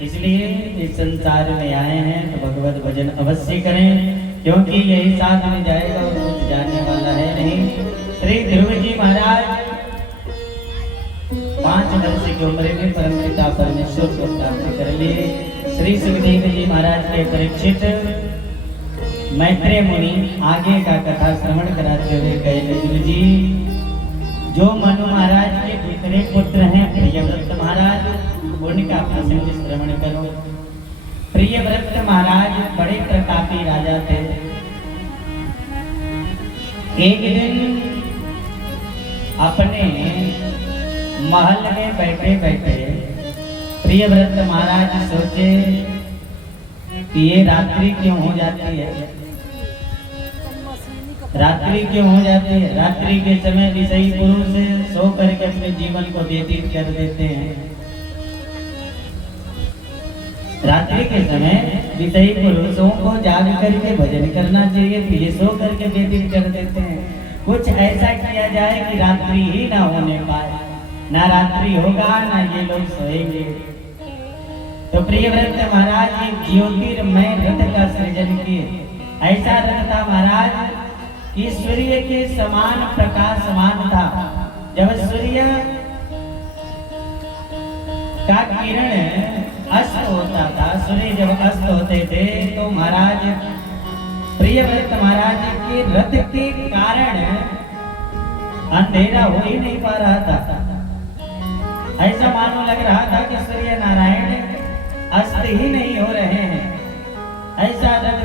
इसलिए इस संसार में आए हैं तो भगवत भजन अवश्य करें, क्योंकि यही साथ में जाएगा और कुछ जाने वाला है नहीं। श्री ध्रुव जी महाराज 5 वर्ष की उम्र में परम पिता परमेश्वर को प्राप्त कर लिए। श्री सुखदेव जी महाराज के परीक्षित मैत्रेय मुनि आगे का कथा श्रवण कराते हुए कहे, ध्रुव जी, जो मनु महाराज के दूसरे पुत्र हैं प्रियव्रत महाराज, उनका प्रसंग श्रवण करो। प्रियव्रत महाराज बड़े प्रतापी राजा थे। एक दिन अपने महल में बैठे बैठे प्रियव्रत महाराज सोचे कि ये रात्रि क्यों हो जाती है, रात्रि क्यों हो जाती है। रात्रि के समय विषयी पुरुष सो करके अपने जीवन को व्यतीत कर देते हैं। रात्रि के समय विषयी पुरुषों को जाग करके भजन करना चाहिए, तो ये सो करके व्यतीत कर देते हैं। कुछ ऐसा किया जाए कि रात्रि ही ना होने पाए, ना रात्रि होगा ना ये लोग सोएंगे। तो प्रियव्रत महाराज एक ज्योतिर्मय रथ का सृजन किए। ऐसा रथ था महाराज कि सूर्य के समान प्रकाशमान था। जब सूर्य का किरण अस्त होता था, सूर्य जब अस्त होते थे तो महाराज प्रियव्रत महाराज के रथ के कारण अंधेरा हो ही नहीं पा रहा था। ऐसा मानो लग रहा था कि सूर्य नारायण अस्त ही नहीं हो रहे हैं। ऐसा रथ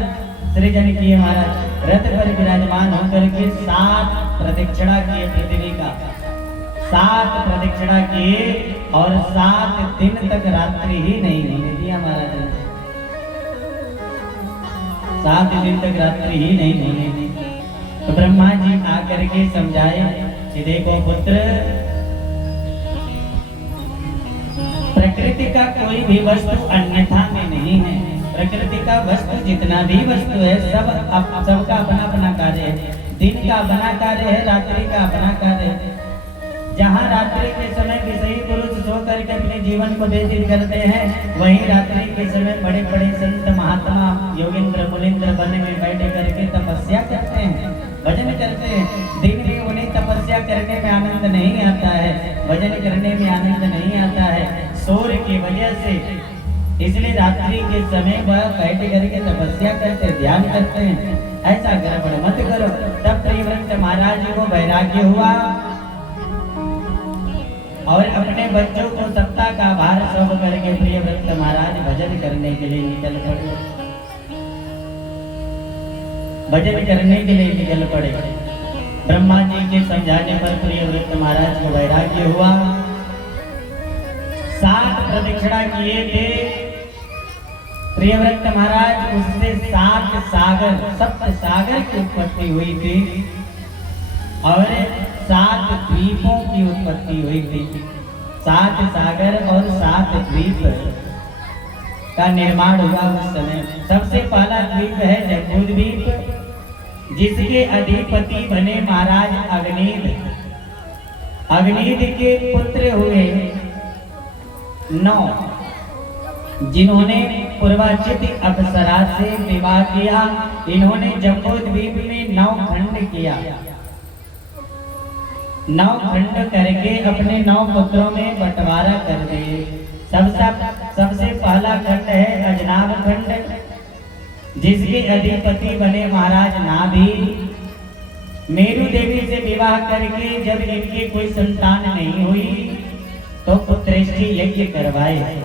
सृजन किए महाराज। रथ पर विराजमान होकर के 7 प्रदक्षिणा किए पृथ्वी का, 7 प्रदक्षिणा किए और 7 दिन तक रात्रि ही नहीं होने दिया महाराज ने। 7 दिन तक रात्रि ही नहीं होने दी। तो ब्रह्मा जी आकर के समझाए कि देखो पुत्र, प्रकृति का कोई भी वस्तु अन्यथा में नहीं है। प्रकृति का वस्तु जितना भी वस्तु है सबका अपना अपना कार्य है। दिन का अपना कार्य है, रात्रि का अपना कार्य है। जहाँ रात्रि के समय विषयी पुरुष सो करके अपने जीवन को व्यतीत करते हैं, वहीं रात्रि के समय बड़े बड़े संत महात्मा योगेंद्र मुनिंद्र वन में बैठ करके तपस्या करते हैं, भजन करते हैं। दिन में उन्हें तपस्या करने में आनंद नहीं आता है, भजन करने में आनंद नहीं आता है सूर्य की वजह से। इसलिए रात्रि के समय वह बैठ करके तपस्या करते, ध्यान करते हैं। ऐसा गड़बड़ मत करो। तब प्रियव्रत महाराज को वैराग्य हुआ और अपने बच्चों को सत्ता का भार सौंप करके प्रियव्रत महाराज भजन करने के लिए निकल पड़े। भजन करने के लिए निकल पड़े। ब्रह्मा जी के समझाने पर प्रियव्रत महाराज को वैराग्य हुआ। 7 प्रदक्षिणा किए थे प्रियव्रत महाराज, उससे 7 सागर, 7 सागर की उत्पत्ति हुई थी और 7 द्वीपों की उत्पत्ति हुई थी। 7 सागर और 7 द्वीप का निर्माण हुआ उस समय। सबसे पहला द्वीप है जम्बूद्वीप, जिसके अधिपति बने महाराज अग्निद। अग्निद के पुत्र हुए 9, जिन्होंने पूर्वाचित अप्सरा से विवाह किया। इन्होंने जम्बूद्वीप में 9 खंड किया। 9 खंड करके अपने 9 पुत्रों में बंटवारा कर दिए। सबसे पहला खंड है अजनाब खंड, जिसके अधिपति बने महाराज नाभि। मेरु देवी से विवाह करके जब इनकी कोई संतान नहीं हुई तो पुत्रेष्टि यज्ञ करवाए।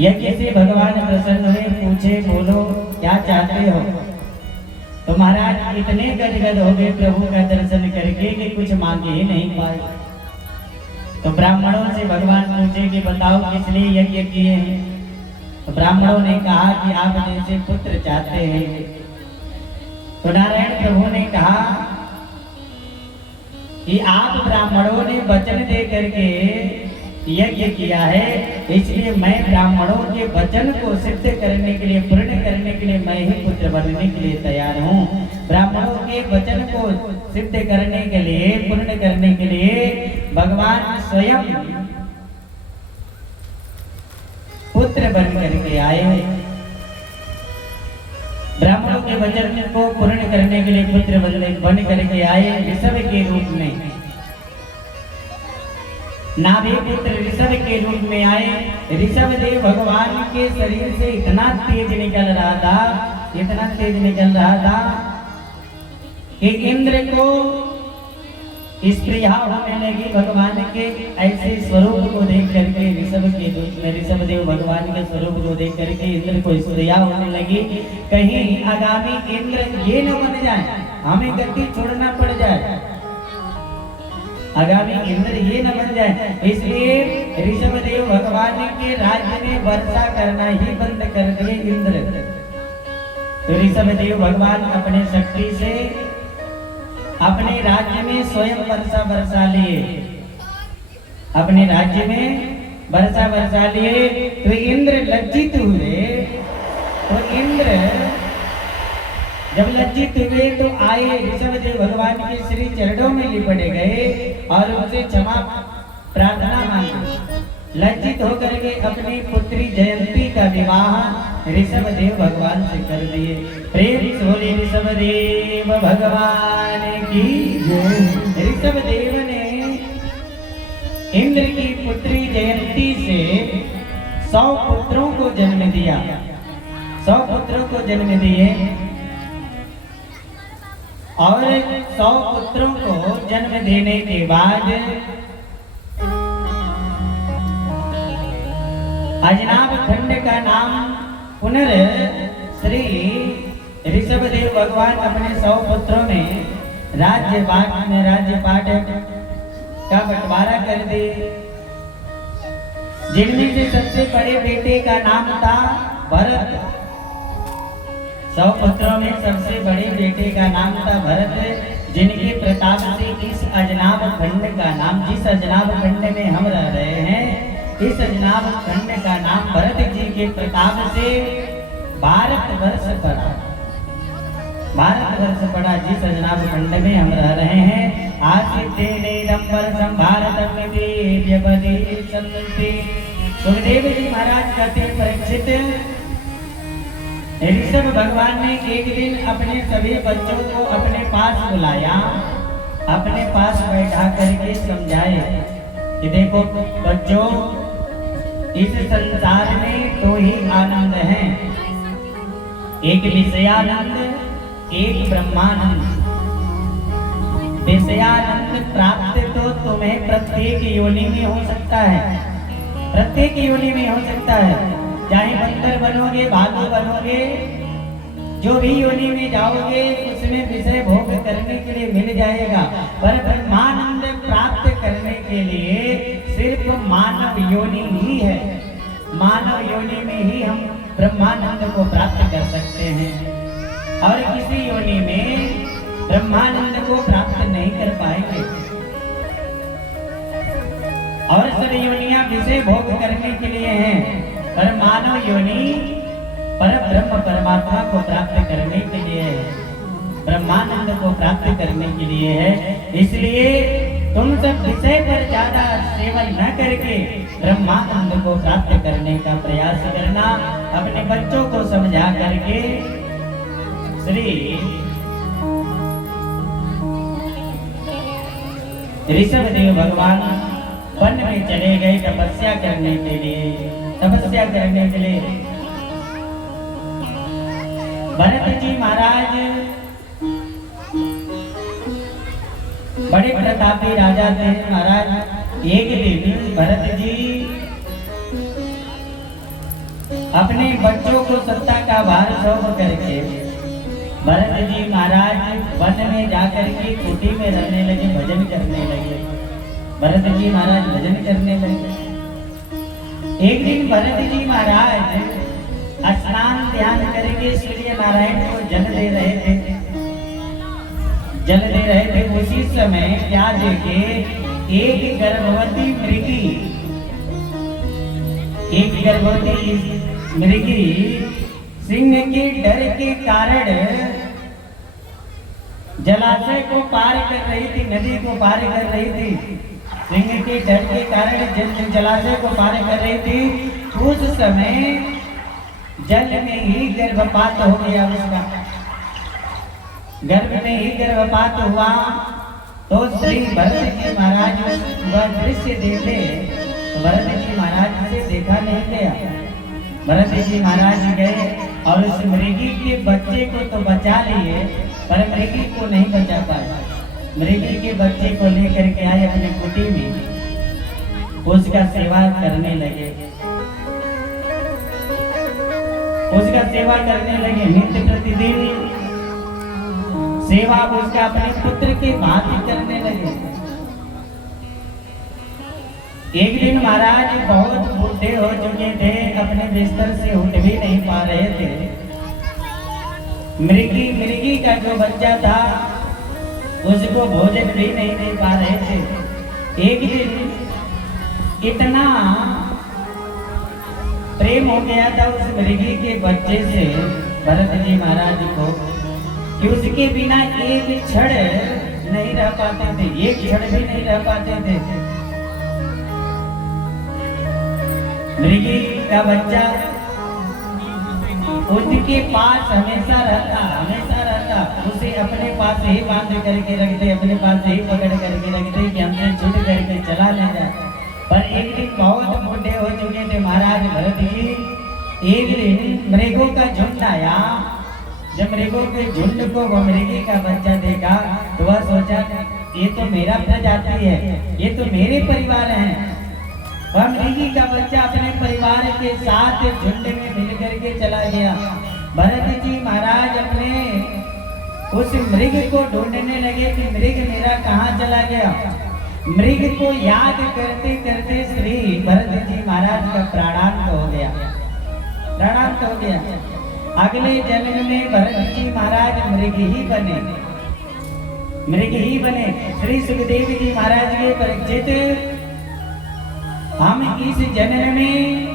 यज्ञ से भगवान प्रसन्न हुए, पूछे बोलो क्या चाहते हो। तो महाराज इतने गदगद हो गए प्रभु का दर्शन करके कि कुछ मांगे ही नहीं पाए। तो ब्राह्मणों से भगवान पूछे कि बताओ किस लिए यज्ञ किए हैं। तो ब्राह्मणों ने कहा कि आप जैसे पुत्र चाहते हैं। तो नारायण प्रभु ने कहा कि आप ब्राह्मणों ने वचन दे करके यज्ञ किया है, इसलिए मैं ब्राह्मणों के वचन को सिद्ध करने के लिए, पूर्ण करने के लिए मैं ही पुत्र बनने के लिए तैयार हूँ। ब्राह्मणों के वचन को सिद्ध करने के लिए, पूर्ण करने के लिए भगवान स्वयं पुत्र बन करके आए। ब्राह्मणों के वचन को पूर्ण करने के लिए पुत्र बन करके आए ऋषभ के रूप में। नाभि पुत्र ऋषभ के रूप में आए। ऋषभ देव भगवान के शरीर से इतना तेज निकल रहा था, इतना तेज निकल रहा था कि इंद्र को स्प्रिया होने लगी भगवान के ऐसे स्वरूप को देख करके। ऋषभ के रूप में ऋषभ देव भगवान के स्वरूप को देख करके इंद्र को स्प्रिया होने लगी। कहीं आगामी इंद्र ये न बन जाए, हमें गति छोड़ना पड़ जाए, आगामी इंद्र ये न बन जाए। इसलिए ऋषभ देव भगवान के राज्य में वर्षा करना ही बंद कर दिए इंद्र। तो ऋषभ देव भगवान अपने शक्ति से अपने राज्य में स्वयं वर्षा बरसा लिए, अपने राज्य में वर्षा बरसा लिए। तो इंद्र लज्जित हुए। तो इंद्र जब लज्जित हुए तो आए ऋषभ देव भगवान के श्री चरणों में लिपट गए और उनसे क्षमा प्रार्थना मांगी। लज्जित होकर के अपनी पुत्री जयंती का विवाह ऋषभ देव भगवान से कर दिए। प्रेम से बोले ऋषभ देव भगवान की जय। ऋषभ देव ने इंद्र की पुत्री जयंती से 100 पुत्रों को जन्म दिया, 100 पुत्रों को जन्म दिए। और 100 पुत्रों को जन्म देने के बाद अजनाभ खंड का नाम पुनः श्री ऋषभ देव भगवान अपने 100 पुत्रों में राज्यपाट का बंटवारा कर दे। जिनमें से सबसे बड़े बेटे का नाम था भरत। 100 पुत्रों में सबसे बड़े बेटे का नाम था भरत, जिनके प्रताप से इस अजनाभ खंड का नाम, जिस अजनाभ खंड में हम रह रहे हैं, इस अजनाभ खंड का नाम भरत जी के प्रताप से भारतवर्ष पड़ा। भारतवर्ष पड़ा जिस अजनाभ खंड में हम रह रहे हैं। सुखदेव जी महाराज कहते परीक्षित, ऋषभ भगवान ने एक दिन अपने सभी बच्चों को अपने पास बुलाया, अपने पास बैठा करके समझाए कि देखो बच्चों, इस संसार में 2 ही आनंद हैं, एक विषयानंद, एक ब्रह्मानंद। विषयानंद प्राप्त तो तुम्हें प्रत्येक योनि में हो सकता है, प्रत्येक योनि में हो सकता है। चाहे बंदर बनोगे, भालू बनोगे, जो भी योनि में जाओगे उसमें विषय भोग करने के लिए मिल जाएगा। पर ब्रह्मानंद प्राप्त करने के लिए सिर्फ मानव योनि ही है, मानव योनि में ही हम ब्रह्मानंद को प्राप्त कर सकते हैं, और किसी योनि में ब्रह्मानंद को प्राप्त नहीं कर पाएंगे। और सब योनियां विषय भोग करने के लिए हैं, पर मानव योनि पर ब्रह्म परमात्मा को प्राप्त करने के लिए है, ब्रह्मानंद को प्राप्त करने के लिए है। इसलिए तुम सब विषय पर ज्यादा सेवन न करके ब्रह्मानंद को प्राप्त करने का प्रयास करना। अपने बच्चों को समझा करके श्री ऋषभ देव भगवान वन में चले गए तपस्या करने के लिए, तपस्या करने के लिए। भरत जी महाराज बड़े प्रतापी राजा थे महाराज। एक दिन भरत जी अपने बच्चों को सत्ता का भार सौंप करके भरत जी महाराज वन में जाकर के कुटी में रहने लगे, भजन करने लगे। भरत जी महाराज भजन करने लगे। एक दिन भरत जी महाराज स्नान ध्यान करके सूर्य नारायण को जल दे रहे थे, जल दे रहे थे। उसी समय क्या देखे, एक गर्भवती मृगी, एक गर्भवती मृगी सिंह के डर के कारण जलाशय को पार कर रही थी, नदी को पार कर रही थी। सिंह के डर के कारण जल जलाशय को पार कर रही थी, उस समय जल में ही गर्भपात हो गया उसका। गर्भ में ही गर्भपात हुआ तो श्री भरत जी महाराज वह दृश्य देखे तो भरत जी महाराज से देखा नहीं गया। भरत जी महाराज गए और उस मृगी के बच्चे को तो बचा लिए, पर मृगी को नहीं बचा पाए। मृगी के बच्चे को लेकर के आए अपने कुटी में, उसका सेवा करने लगे, उसका सेवा करने लगे। नित्य प्रतिदिन सेवा उसका अपने पुत्र के भांति करने लगे। एक दिन महाराज बहुत बूढ़े हो चुके थे, अपने बिस्तर से उठ भी नहीं पा रहे थे। मृगी का जो बच्चा था उसको भोजन भी नहीं दे पा रहे थे। एक दिन इतना प्रेम हो गया था उस मृगी के बच्चे से भरत जी महाराज को कि उसके बिना एक क्षण नहीं रह पाते थे, एक क्षण भी नहीं रह पाते थे। मृगी का बच्चा उनके पास हमेशा रहता, उसे अपने पास ही बांध करके रखते, अपने पास ही पकड़ करके रखते कि हमसे छूट करके चला नहीं जाए। पर एक दिन बहुत बूढ़े हो चुके थे महाराज भरत जी। एक दिन मृगों का झुंड आया। जब मृगों के झुंड को वह मृगी का बच्चा देखा तो वह सोचा ये तो मेरा प्रजाति है, ये तो मेरे परिवार है। वह मृगी का बच्चा अपने परिवार के साथ झुंड में मिल करके चला गया। भरत जी महाराज अपने उस मृग को ढूंढने लगे कि मृग मेरा कहाँ चला गया। मृग को याद करते करते श्री भरत जी महाराज का प्राणांत हो गया, प्राणांत हो गया। अगले जन्म में भरत जी महाराज मृग ही बने, मृग ही बने। श्री सुखदेव जी महाराज के परीक्षित, हम इस जन्म में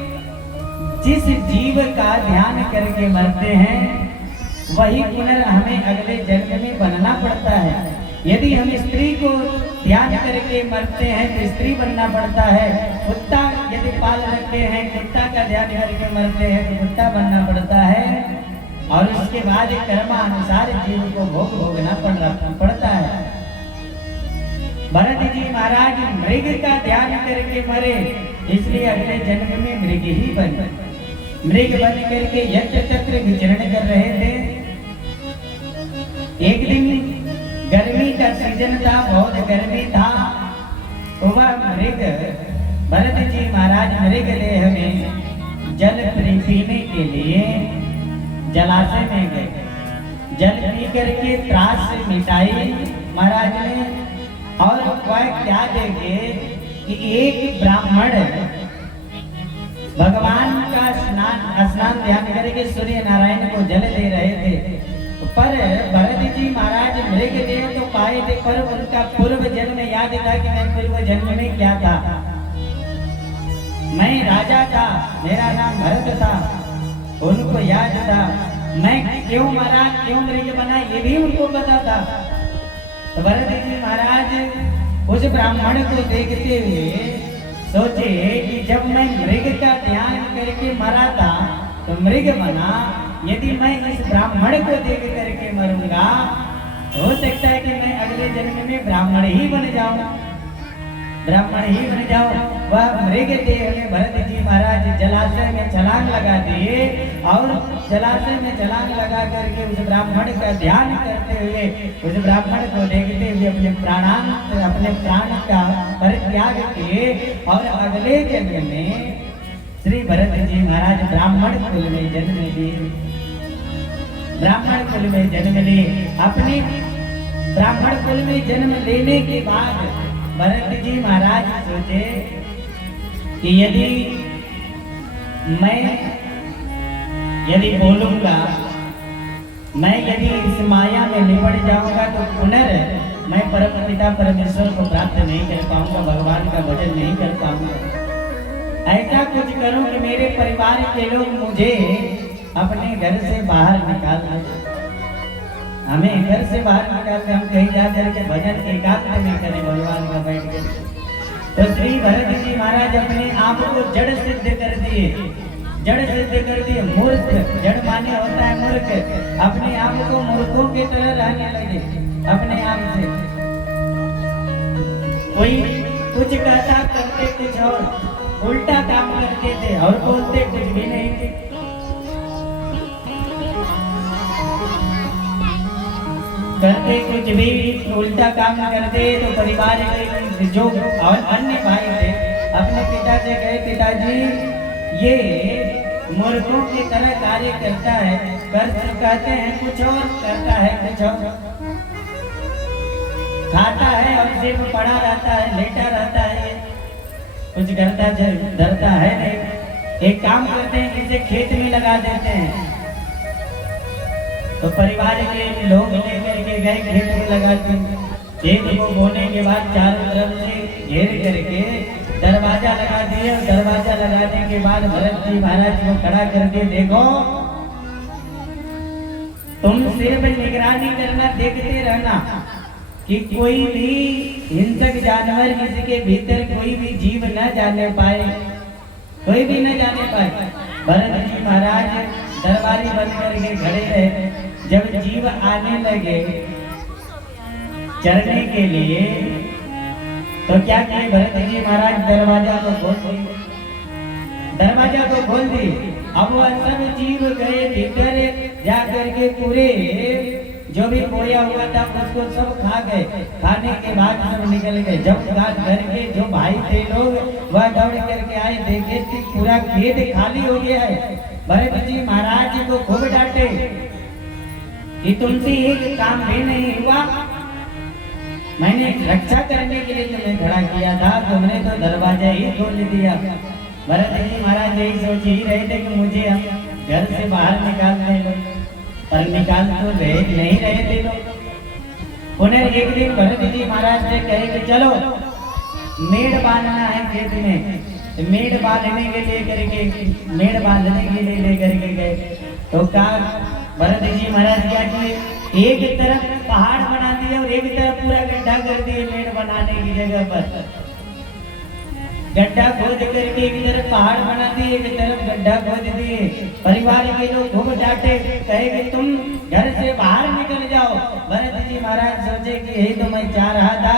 जिस जीव का ध्यान करके मरते हैं वही पुनः हमें अगले जन्म में बनना पड़ता है। यदि हम स्त्री को ध्यान करके मरते हैं तो स्त्री बनना पड़ता है। कुत्ता यदि पाल रखते हैं, कुत्ता का ध्यान करके मरते हैं तो कुत्ता बनना पड़ता है। और उसके बाद कर्मानुसार जीव को भोग भोगना पड़ता है। भरत जी महाराज मृग का ध्यान करके मरे, इसलिए अगले जन्म में मृग ही बने। मृग बन करके यत्र तत्र विचरण कर रहे थे। एक दिन गर्मी का सीजन था, बहुत गर्मी था। वह मृग भरत जी महाराज मृग देह में जल पीने के लिए जलाशय में गए। जल पी करके त्रास मिटाई महाराज ने। और वह क्या देखे कि एक ब्राह्मण भगवान का स्नान ध्यान करके सूर्य नारायण को जल दे रहे थे। पर भरत जी महाराज मृग देह तो पाए थे, पर उनका पूर्व जन्म याद था कि मैं पूर्व जन्म में क्या था। मैं राजा था, मेरा नाम भरत था, उनको याद था। मैं क्यों मरा, क्यों मृग बना, ये भी उनको पता था। तो भरत जी महाराज उस ब्राह्मण को देखते हुए सोचे कि जब मैं मृग का ध्यान करके मरा था तो मृग बना, यदि मैं इस ब्राह्मण को देख करके मरूंगा हो सकता है कि मैं अगले जन्म में ब्राह्मण ही बन जाऊं, ब्राह्मण ही बन जाऊं। वह मृग देह में भरत जी महाराज जलाशय में छलांग लगा दिए और जलाशय में छलांग लगा करके उस ब्राह्मण का ध्यान करते हुए, उस ब्राह्मण को देखते हुए अपने प्राण का परित्याग किए और अगले जन्म में श्री भरत जी महाराज ब्राह्मण कुल में जन्म लिए। ब्राह्मण कुल में जन्म लिए। अपने ब्राह्मण कुल में जन्म लेने के बाद भरत जी महाराज सोचे कि यदि बोलूंगा, मैं यदि इस माया में लिपट जाऊंगा तो पुनः मैं परम पिता परमेश्वर को प्राप्त नहीं कर पाऊंगा, भगवान का भजन नहीं कर पाऊंगा। ऐसा कुछ करूं कि मेरे परिवार के लोग मुझे अपने घर से बाहर निकाल दें, हमें घर से बाहर निकाल के हम कहीं जा करके भजन एकांत में करें भगवान का बैठ कर। तो श्री भरत जी महाराज अपने आप को जड़ सिद्ध कर दिए, जड़ सिद्ध कर दिए। मूर्ख, जड़ माने होता है मूर्ख, अपने आप को मूर्खों की तरह रहने लगे अपने आप से। कोई कुछ कहता करते कुछ और, उल्टा काम करते थे और बोलते कुछ भी नहीं थे। करते कुछ भी उल्टा काम करते तो परिवार के जो अन्य भाई थे अपने पिता से कहे, पिताजी ये मूर्खों की तरह कार्य करता है, कहते हैं कुछ और, करता है कुछ और, खाता है और सिर्फ पड़ा रहता है, लेटा रहता है, कुछ करता डरता है नहीं। एक काम करते हैं, इसे खेत में लगा देते हैं। तो परिवार के लोग लेकर के गए, खेत में लगाते। खेत को बोने के बाद चारों तरफ से घेर करके दरवाजा लगा दिया। दरवाजा लगाने के बाद भरत जी महाराज को खड़ा करके, देखो तुम सिर्फ निगरानी करना, देखते रहना कि कोई भी हिंसक जानवर जिसके भीतर कोई भी जीव न जाने पाए, कोई भी न जाने पाए। भरत जी महाराज दरबारी बंद करके खड़े रहे। जब जीव आने लगे चरने के लिए तो क्या किए भरत जी महाराज, दरवाजा को खोल दिए, दरवाजा को खोल दिए। अब वह सब जीव गए भीतर जाकर के पूरे जो भी बोया हुआ था उसको सब खा गए। खाने के बाद सब निकल गए। जब घर के जो भाई थे लोग वह दौड़ करके आए, देखे कि पूरा खेत खाली हो गया है। भरत जी महाराज को खूब डांटे कि तुमसे एक काम भी नहीं हुआ, मैंने रक्षा करने के लिए तुम्हें खड़ा किया था, तुमने तो दरवाजा ही खोल दिया। भरत जी महाराज यही सोच ही रहे थे कि मुझे हम घर से बाहर निकालते लोग, पर निकाल तो नहीं रहे थे लोग। पुनः एक दिन भरत जी महाराज से कहे कि चलो मेड़ बांधना है खेत में। मेड़ बांधने के लिए करके, मेड़ बांधने के लिए लेकर के गए। तो कहा भरत जी महाराज क्या किए, एक तरफ पहाड़ बना दिया और एक तरफ पूरा गड्ढा कर दिए। मेड़ बनाने की जगह पर गड्ढा खोद करके एक तरफ पहाड़ बना दिए, एक तरफ गड्ढा खोद दिए। परिवार के लोग खूब डांटे, कहे कि तुम घर से बाहर निकल जाओ। भरत जी महाराज सोचे कि यही तो मैं चाह रहा था।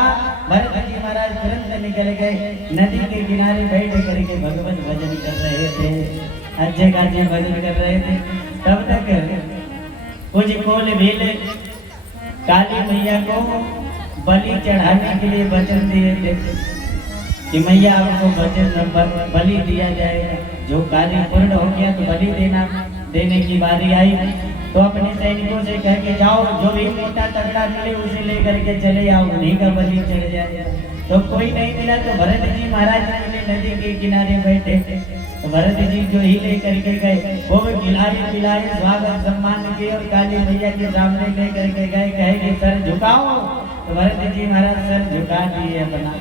भरत जी महाराज तुरंत निकल गए, नदी के किनारे बैठ करके भगवत भजन कर रहे थे, अच्छे खासे भजन कर रहे थे। तब तक कुछ कोल भील काली मैया को बलि चढ़ाने के लिए वचन दिए थे कि मैया आपको वचन बलि दिया जाएगा। जो कार्य पूर्ण हो गया तो बलि देने की बारी आई। तो अपने सैनिकों से कह के जाओ, जो भी मोटा तगड़ा मिले उसे लेकर के चले आओ, उन्हीं का बलि चढ़ जाए। तो कोई नहीं मिला तो भरत जी महाराज नदी के किनारे बैठे। तो भरत जी जो ही लेकर के गए वो खिलाए स्वागत सम्मान किए और काली मैया के सामने लेकर के गए। कहे कि सर झुकाओ। तो भरत जी महाराज सर झुका दिए, अपना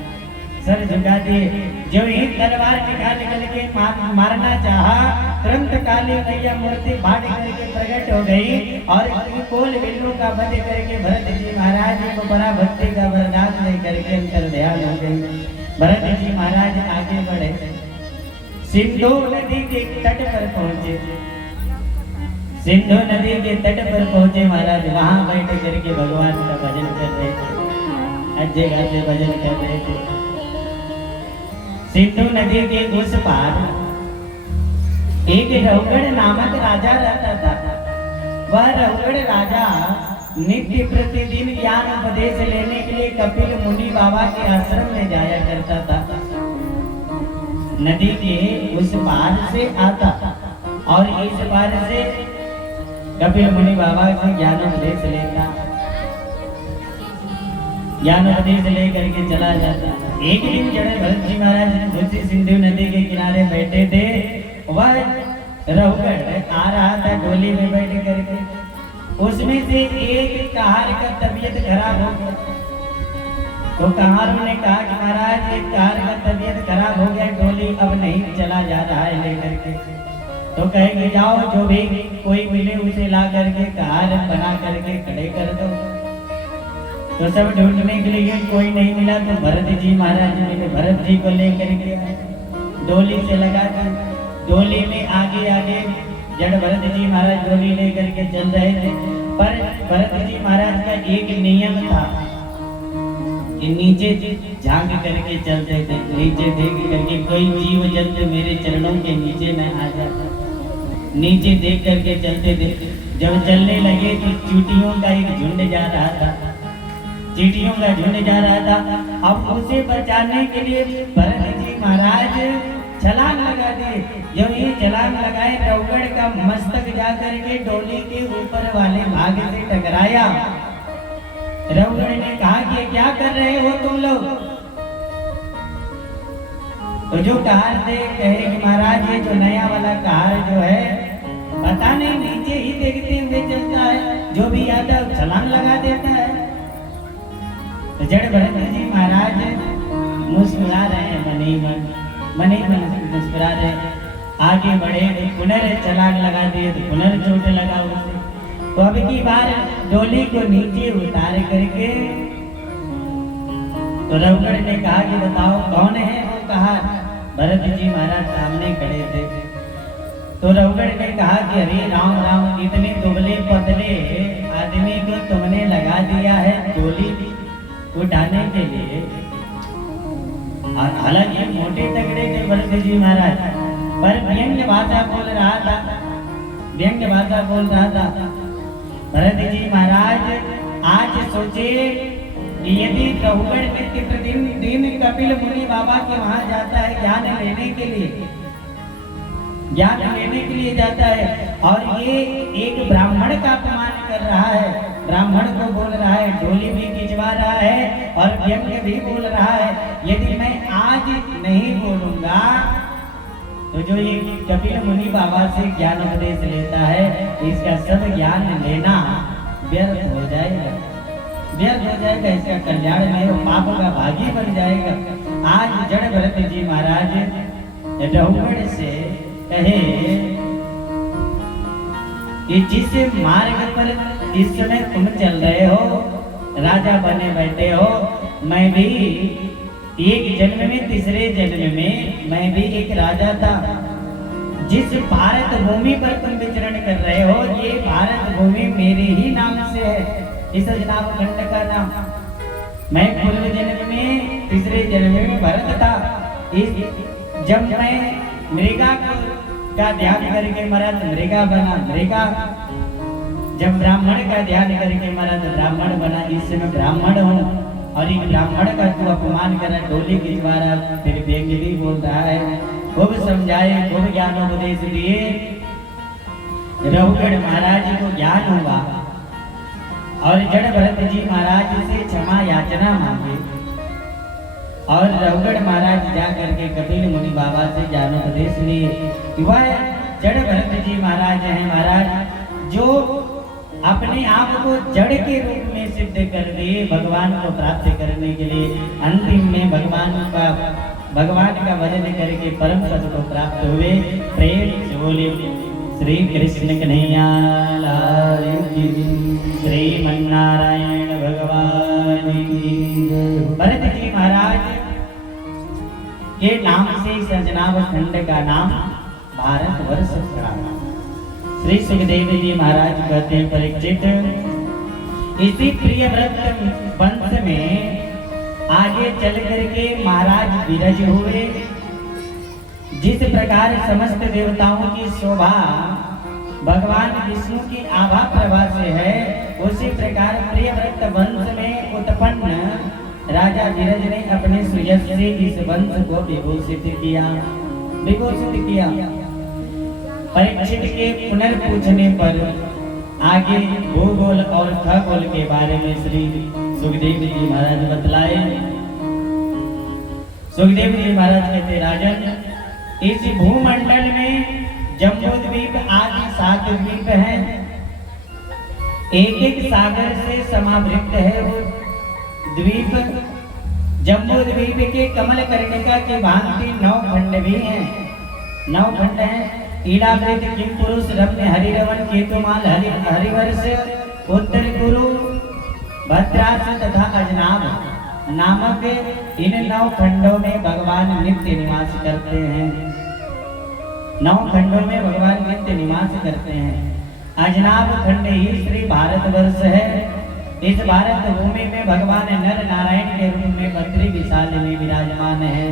सर झुका दिए। जो ही तलवार निकल के मारना चाहा, तुरंत काली मैया मूर्ति फाड़ करके प्रकट हो गई और कोल बिल्लू का वध करके भरत जी महाराज को बड़ा भक्ति का वरदान लेकर के अंतर ध्यान हो गई। भरत जी महाराज आगे बढ़े, सिंधु नदी के तट पर पहुंचे। सिंधु नदी के तट पर पहुंचे महाराज, वहां बैठ करके भगवान का भजन कर रहे थे, अच्छे खासे भजन कर रहे थे। सिंधु नदी के उस पार एक रहुगढ़ नामक राजा रहता था। वह रहुगढ़ राजा नित्य प्रतिदिन ज्ञान उपदेश लेने के लिए कपिल मुनि बाबा के आश्रम में जाया करता था। नदी के उस पार से आता और इस पार से कपिल मुनि बाबा से ज्ञान उपदेश लेता, ज्ञान उपदेश लेकर के चला जाता। एक दिन जड़े भरत जी महाराज उसी सिंधु नदी के किनारे बैठे थे। वह रहुगढ़ आ रहा था डोली में बैठ करके। उसमें से एक कहार का तबीयत खराब हो गया। तो कहारों ने कहा कि महाराज एक कहार का तबीयत खराब हो गया, डोली अब नहीं चला जा रहा है लेकर के। तो कहेंगे जाओ जो भी कोई मिले उसे ला करके कहार बना करके खड़े कर दो। तो सब ढूंढने के लिए कोई नहीं मिला, तो भरत जी महाराज ने भरत जी को लेकर के डोली से लगा दी। डोली में आगे आगे जड़ भरत जी महाराज डोली लेकर के चल रहे थे, पर भरत जी महाराज का एक नियम था कि नीचे झांक करके चलते थे, नीचे देख करके कोई जीव जंतु मेरे चरणों के नीचे न आ जाता, नीचे देख करके चलते थे। जब चलने लगे तो चींटियों का एक झुंड जा रहा था, चींटियों का झुंड जा रहा था। अब उसे बचाने के लिए भरत जी महाराज छलांग लगा दिए। जब ये छलांग लगाए, रौगड़ का मस्तक जाकर के डोली के ऊपर वाले भाग से टकराया। रौगड़ ने कहा कि क्या कर रहे हो तुम लोग? तो जो कहार थे कहे कि महाराज ये जो नया वाला कहार जो है पता नहीं नीचे ही देखते हुए चलता है, जो भी आता है छलांग लगा देता है। तो जड़ भरत जी महाराज मुस्कुरा रहे हैं, मन ही मन मुस्कुरा रहे। आगे बढ़े तो पुनः छलांग लगा दिए, तो पुनः चोट लगा उसे। तो अब की बार डोली को नीचे उतार करके तो रौगड़ ने कहा कि बताओ कौन है वो कहार? भरत जी महाराज सामने खड़े थे। तो रौगड़ ने कहा कि अरे राम राम, इतने दुबले पतले आदमी को तुमने लगा दिया है डोली उठाने के लिए। हालांकि मोटे तगड़े थे भरत जी महाराज, पर व्यंग्य भाषा बोल रहा था, व्यंग्य भाषा बोल रहा था। भरत जी महाराज आज सोचे कि यदि रौगड़ नित्य प्रतिदिन कपिल मुनि बाबा के वहां जाता है ज्ञान लेने के लिए, ज्ञान लेने के लिए जाता है, और ये एक ब्राह्मण का अपमान कर रहा है, ब्राह्मण को बोल रहा है, डोली भी खिंचवा रहा है और व्यंग्य भी बोल रहा है। यदि मैं आज नहीं बोलूंगा तो जो ये कपिल मुनि बाबा से ज्ञान उपदेश लेता है, इसका सब ज्ञान लेना व्यर्थ हो जाएगा, व्यर्थ हो जाएगा, इसका कल्याण नहीं हो, पाप का भागी बन जाएगा। आज जड़ भरत जी महाराज रौगड़ से कहे कि जिस मार्ग पर इस समय तुम चल रहे हो, राजा बने बैठे हो, मैं भी एक जन्म में, तीसरे जन्म में मैं भी एक राजा था। जिस भारत भूमि पर तुम विचरण कर रहे हो, ये भारत भूमि मेरे ही नाम से है, इस जनाब खंड का नाम। मैं पूर्व जन्म में, तीसरे जन्म में भरत था। जब मैं मृगा का ध्यान करके मरा तो मृगा बना, मृगा जब ब्राह्मण का ध्यान करके मरा तो ब्राह्मण बना, इस समय ब्राह्मण हूँ। और एक ब्राह्मण का तू अपमान कर रहा, डोली खिंचवा रहा, फिर व्यंग्य भी बोल रहा है। खूब समझाए, खूब ज्ञानोपदेश दिए। रौगड़ महाराज को ज्ञान हुआ और जड़ भरत जी महाराज से क्षमा याचना मांगे, और रौगड़ महाराज जा करके कपिल मुनि बाबा से ज्ञानोपदेश लिए। वह जड़ भरत जी महाराज हैं, महाराज जो अपने आप को जड़ के रूप में सिद्ध कर दिए भगवान को प्राप्त करने के लिए। अंतिम में भगवान का भजन करके परम पद को प्राप्त हुए। प्रेम से बोले श्री कृष्ण कन्हैया लाल की, श्रीमन्नारायण भगवान की। भरत जी महाराज के नाम से सजनाव खंड का नाम भारतवर्ष पड़ा। श्री सुखदेव जी महाराज कहते हैं, परीक्षित इसी प्रियव्रत वंश में आगे चल करके महाराज विरज हुए। जिस प्रकार समस्त देवताओं की शोभा भगवान विष्णु की आभा प्रभा से है, उसी प्रकार प्रियव्रत वंश में उत्पन्न राजा विरज ने अपने सुयश से इस वंश को विभूषित किया। परीक्षित के पुनर्पूछने पर आगे भूगोल और खगोल के बारे में श्री सुखदेव जी महाराज बतलाए। सुखदेव जी महाराज कहते, राजन इस भूमंडल में जम्बूद्वीप आदि 7 द्वीप हैं, एक एक सागर से समावृत है वो द्वीप। जम्बूद्वीप के कमल कर्णिका के भांति 9 खंड भी हैं, 9 खंड हैं। ईलावृत किम पुरुष रम्य हरिरवन केतुमाल हरिवर्ष उत्तर कुरु भद्रासन तथा अजनाब नामक इन 9 खंडों में भगवान नित्य निवास करते हैं। 9 खंडों में भगवान नित्य निवास करते हैं। अजनाब खंड ही श्री भारतवर्ष है। इस भारत भूमि में भगवान नर नारायण के रूप में बद्री विशाल में विराजमान है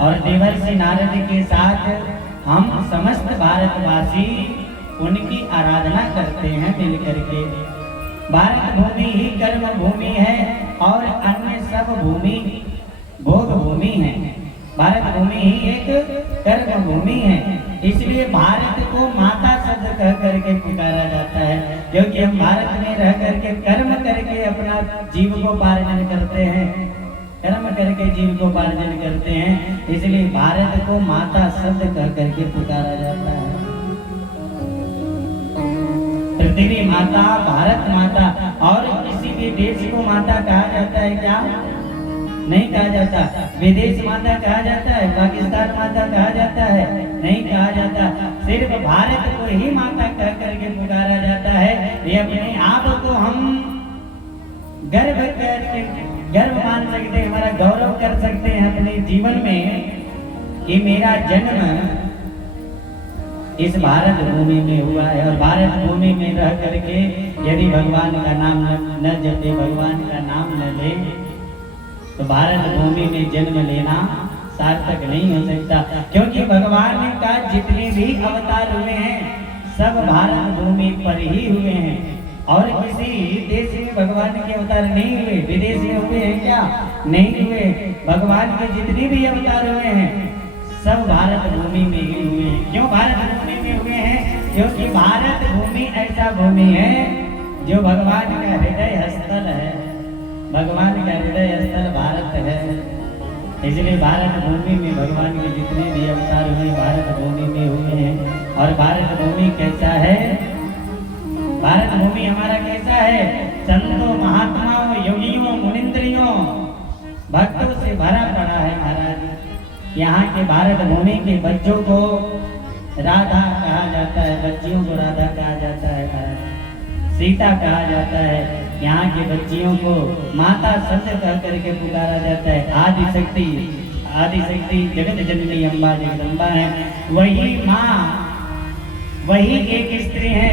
और देवर्षि नारद के साथ हम समस्त भारतवासी उनकी आराधना करते हैं मिलकर के। भारत भूमि ही कर्म भूमि है और अन्य सब भूमि भोग भूमि है। भारत भूमि ही एक कर्म भूमि है, इसलिए भारत को माता शब्द कह करके पुकारा जाता है, क्योंकि हम भारत में रह करके कर्म करके अपना जीविकोपार्जन करते हैं। कर्म करके जीविकोपार्जन करते हैं, इसलिए भारत को माता शब्द कह करके पुकारा जाता है। पृथ्वी माता, भारत माता, और किसी भी देश को माता कहा जाता है क्या? नहीं कहा जाता। विदेश माता कहा जाता है, पाकिस्तान माता कहा जाता है, नहीं कहा जाता। सिर्फ भारत को ही माता कह करके पुकारा जाता है। ये अपने आप को हम गर्व मान सकते हैं, हमारा गौरव कर सकते हैं अपने जीवन में कि मेरा जन्म इस भारत भूमि में हुआ है। और भारत भूमि में रह करके यदि भगवान का नाम न जपे, भगवान का नाम न ले, तो भारत भूमि में जन्म लेना सार्थक नहीं हो सकता। क्योंकि भगवान का जितने भी अवतार हुए हैं सब भारत भूमि पर ही हुए हैं, और किसी देश में भगवान के अवतार नहीं हुए। विदेश में हुए हैं क्या? नहीं हुए। भगवान के जितने भी अवतार हुए हैं सब भारत भूमि में ही हुए हैं। क्यों भारत भूमि में हुए हैं? क्योंकि भारत भूमि ऐसा भूमि है जो भगवान का हृदय स्थल है। भगवान का हृदय स्थल भारत है, इसलिए भारत भूमि में भगवान के जितने भी अवतार हुए भारत भूमि में हुए हैं। और भारत भूमि कैसा है? भारत भूमि हमारा कैसा है? संतों, महात्माओं, योगियों, मुनिंद्रियों, भक्तों से भरा पड़ा है महाराज। यहाँ के भारत भूमि के बच्चों को राधा कहा जाता है, बच्चियों को राधा कहा जाता है, सीता कहा जाता है। यहाँ के बच्चियों को माता शब्द कह करके पुकारा जाता है। आदि शक्ति जगत जननी अम्बा जगदम्बा है। वही माँ, वही एक स्त्री है,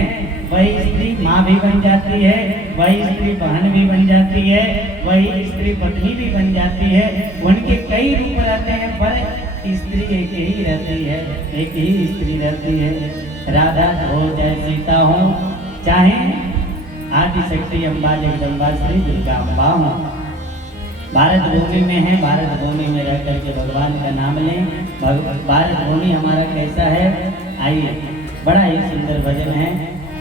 वही स्त्री माँ भी बन जाती है, वही स्त्री बहन भी बन जाती है, वही स्त्री पत्नी भी बन जाती है। उनके कई रूप रहते हैं पर स्त्री एक ही रहती है, एक ही स्त्री रहती है। राधा हो चाहे सीता हो, चाहे आदि शक्ति अम्बा जगदम्बा श्री दुर्गा अम्बा हो, भारत भूमि में है। भारत भूमि में रह करके भगवान का नाम लें। भारत भूमि हमारा कैसा है? आइए, बड़ा ही सुंदर भजन है,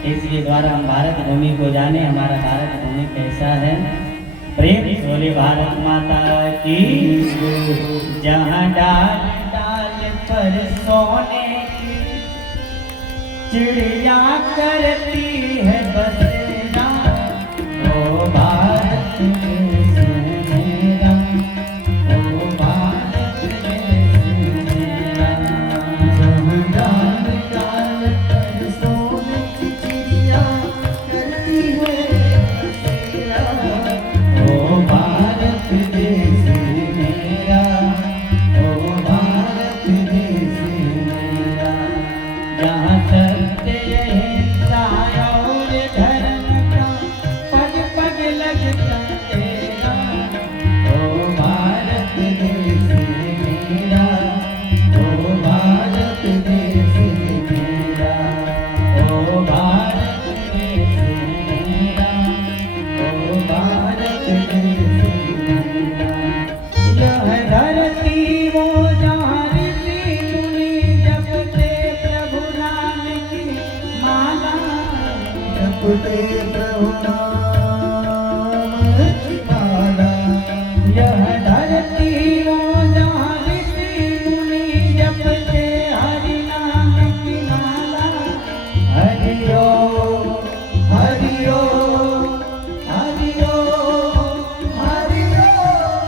इसके द्वारा हम भारत भूमि को जाने हमारा भारत भूमि कैसा है। प्रेम बोले भारत माता की, जहाँ डाल डाल पर सोने की चिड़िया करती है बसेरा, ओ भारत देश मेरा, ओ भारत देश मेरा। जहाँ डाल डाल पर सोने की चिड़िया करती है बसेरा, ओ भारत देश मेरा, ओ भारत देश मेरा। जहाँ सत्य अहिंसा और धर्म का पग पग लगता तेरा, ओ भारत देश मेरा, ओ भारत देश मेरा, ओ भारत देश मेरा, ओ भारत देश मेरा। यह धरती वो जहाँ ऋषि मुनि जपते प्रभु नाम की माला, जपते प्रभु नाम की माला। यह धरती वो जहाँ ऋषि मुनि जपते हरि नाम की माला। हरि ओम, हरि ओम, हरि ओम, हरि ओम।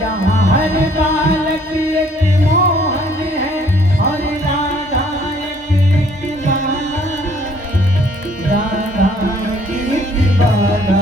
जहाँ हर बालक एक मोहन है और राधा एक बाला, राधा एक बाला,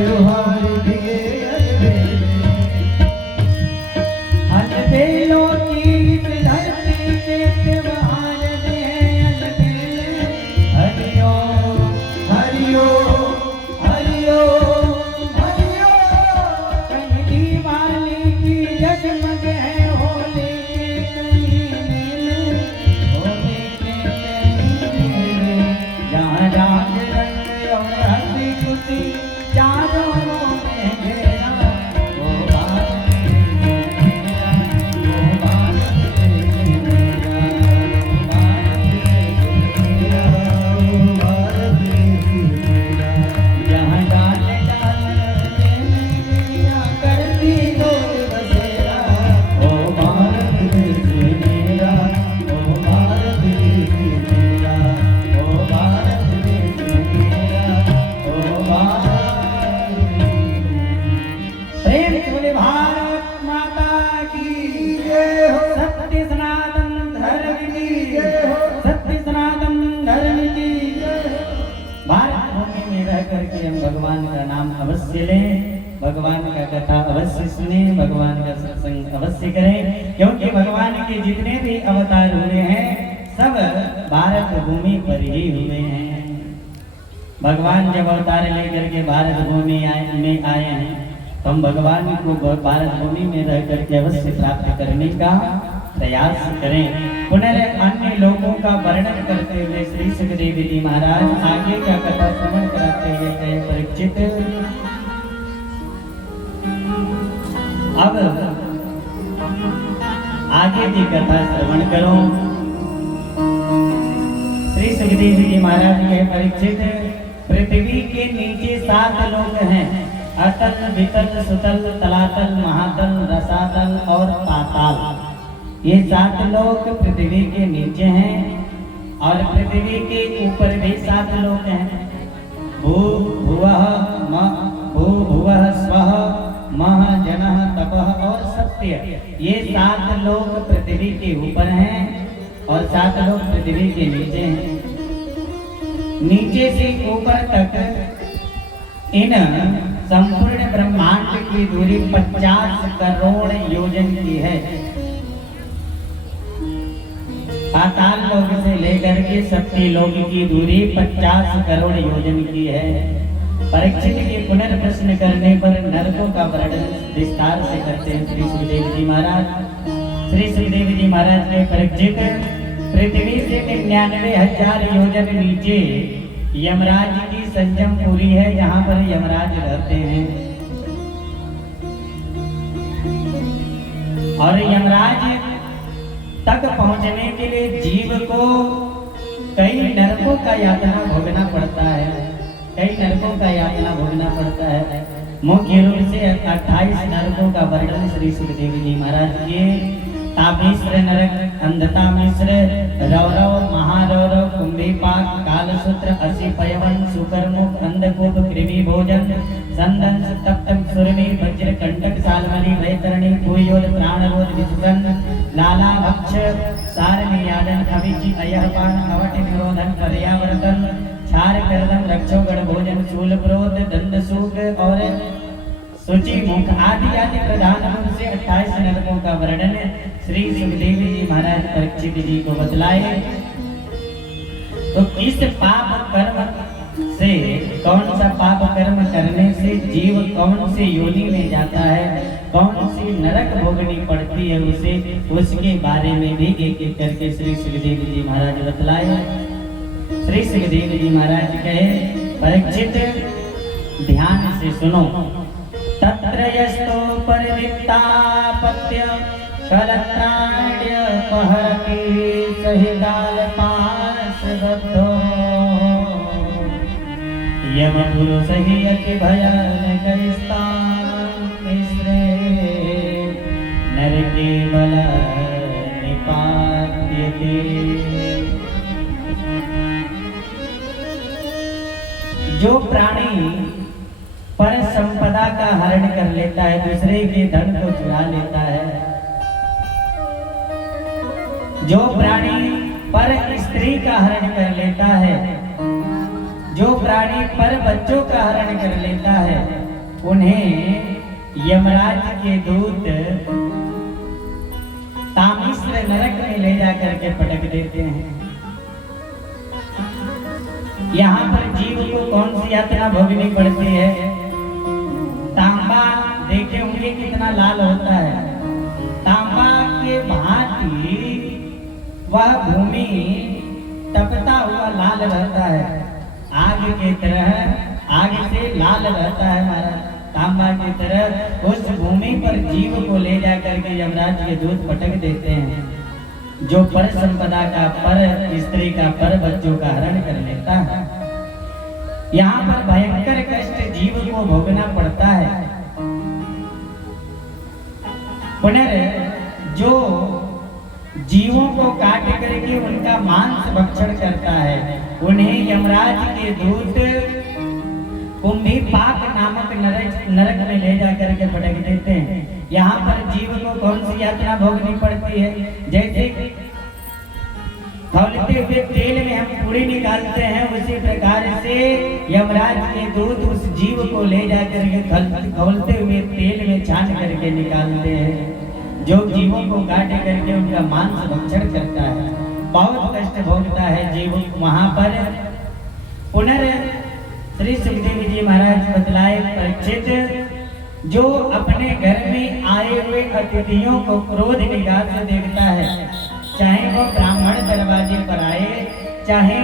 त्योहार दिए अलबेलों की इस धरती के त्योहार दे अलबेले हरिओ हरिओ हरिओ हरिओ कहीं दिवाली की जगमग है होली के कहीं मेले होली के कहीं मेले जहाँ राग रंग और हंसी खुशी चारों ओर घेरा वो भारत मेरा वो भारत मेरा वो भारत मेरा जहाँ डाल डाल मेरा करती डोर बसेरा ओ भारत देश मेरा ओ भारत देश मेरा ओ भारत देश मेरा ओ भारत प्रेम से बोले भारत माता की जय हो सत्य सनातन धर्म की जय हो सत्य सनातन धर्म की जय हो भारत भूमि में रह करके हम भगवान का नाम अवश्य लें, भगवान का कथा अवश्य सुने, भगवान का सत्संग अवश्य करें, क्योंकि भगवान के जितने भी अवतार हुए हैं सब भारत भूमि पर ही हुए हैं। भगवान जब अवतार लेकर के भारत भूमि में आए हैं तो हम भगवान को भारत भूमि में रह करके अवश्य प्राप्त करने का प्रयास करें। अन्य लोगों का वर्णन करते हुए श्री सुखदेव जी महाराज आगे का कथा श्रवण कराते हुए कहे परीक्षित अब आगे की कथा श्रवण करो। श्री सुखदेव जी महाराज कहे परीक्षित पृथ्वी के नीचे 7 लोक हैं, अतल वितल सुतल तलातल महातल रसातल और पाताल। ये 7 लोक पृथ्वी के नीचे हैं और पृथ्वी के ऊपर भी 7 लोक हैं। भू भुवः भू भुवः स्वः मह जनः तपः और सत्य, ये 7 लोक पृथ्वी के ऊपर हैं और 7 लोक पृथ्वी के नीचे हैं। नीचे से ऊपर तक इन संपूर्ण ब्रह्मांड की दूरी 50 करोड़ योजन की है। पाताल लोक से लेकर के सत्य लोक की दूरी 50 करोड़ योजन की है। परीक्षित के पुनर्प्रश्न करने पर नरकों का वर्णन विस्तार से करते हैं श्री सुखदेव जी महाराज। श्री सुखदेव जी महाराज ने परीक्षित पृथ्वी से 99,000 योजन नीचे यमराज की संजमपुरी है, जहाँ पर यमराज रहते हैं। और यमराज तक पहुंचने के लिए जीव को कई नरकों का यातना भोगना पड़ता है, कई नरकों का यातना भोगना पड़ता है। मुख्य रूप से 28 नरकों का वर्णन श्री सुखदेव जी महाराज के तामिश्र नरक, अंधता मिश्र, रौरव, महारौरव, कुंभीपाक, कालसूत्र, असिपयवन, सुकरमुख, अंधकूप, कृमि भोजन, संदंश, तप्तम, सुरभि, वज्र, कंटक, सालमणि, वैतरणी, भूयोद, प्राणरोध, विषुदन, लाला, भक्ष, सारणी, यादन, अभिचि, अयहपान, अवट, निरोधन, पर्यावर्तन, क्षार, करदम, रक्षोगण, भोजन, शूल, क्रोध, दंडसूक और सूची मुख आदि आदि प्रधान रूप से 28 नरकों का वर्णन श्री सुखदेव जी महाराज परीक्षित जी को बतलाए। तो इस पाप कर्म से, कौन सा पाप कर्म करने से जीव कौन से योनि में जाता है, कौन सी नरक भोगनी पड़ती है उसे, उसके बारे में भी एक एक करके श्री सुखदेव जी महाराज बतलाए। श्री सुखदेव जी महाराज कहे परीक्षित ध्यान से सुनो। तत्र यस्तो परिवित्तापत्य कलत्राण्य पहरति सहिदाल पार्श्वबद्धो यम पुरुष ही अति भयानक स्थान मिश्रे नरके बल निपात्यते। जो प्राणी पर संपदा का हरण कर लेता है, दूसरे के धन को चुरा लेता है, जो प्राणी पर स्त्री का हरण कर लेता है, जो प्राणी पर बच्चों का हरण कर लेता है, उन्हें यमराज के दूत तामिश्र नरक में ले जाकर के पटक देते हैं। यहाँ पर जीव को कौन सी यातना भोगनी पड़ती है? तांबा देखे होंगे कितना लाल होता है। तांबा के भांति वह भूमि तपता हुआ लाल रहता है, आग की तरह, आग से लाल रहता है हमारा तांबा की तरह। उस भूमि पर जीव को ले जाकर के यमराज के दूत पटक देते हैं, जो पर संपदा का, पर स्त्री का, पर बच्चों का हरण कर लेता है। यहाँ पर भयंकर कष्ट जीव को भोगना पड़ता है। पुनः जो जीवों को काट करके उनका मांस भक्षण करता है, उन्हें यमराज के दूत कुंभी पाक नामक नरक में ले जाकर के पटक देते हैं। यहाँ पर जीव को कौन सी यातना भोगनी पड़ती है? जैसे खौलते हुए तेल में हम पूरी निकालते हैं, उसी प्रकार से यमराज के दूत उस जीव को ले जाकर के खौलते हुए तेल में छान करके निकालते हैं, जो जीवों को काट करके उनका मांस भक्षण करता है। बहुत कष्ट भोगता है जीव वहां पर। पुनः श्री सुखदेव जी महाराज बतलाए, परीक्षित जो अपने घर में आए हुए अतिथियों को क्रोध निगाह से देखता है, चाहे वो ब्राह्मण दरवाजे पर आए, चाहे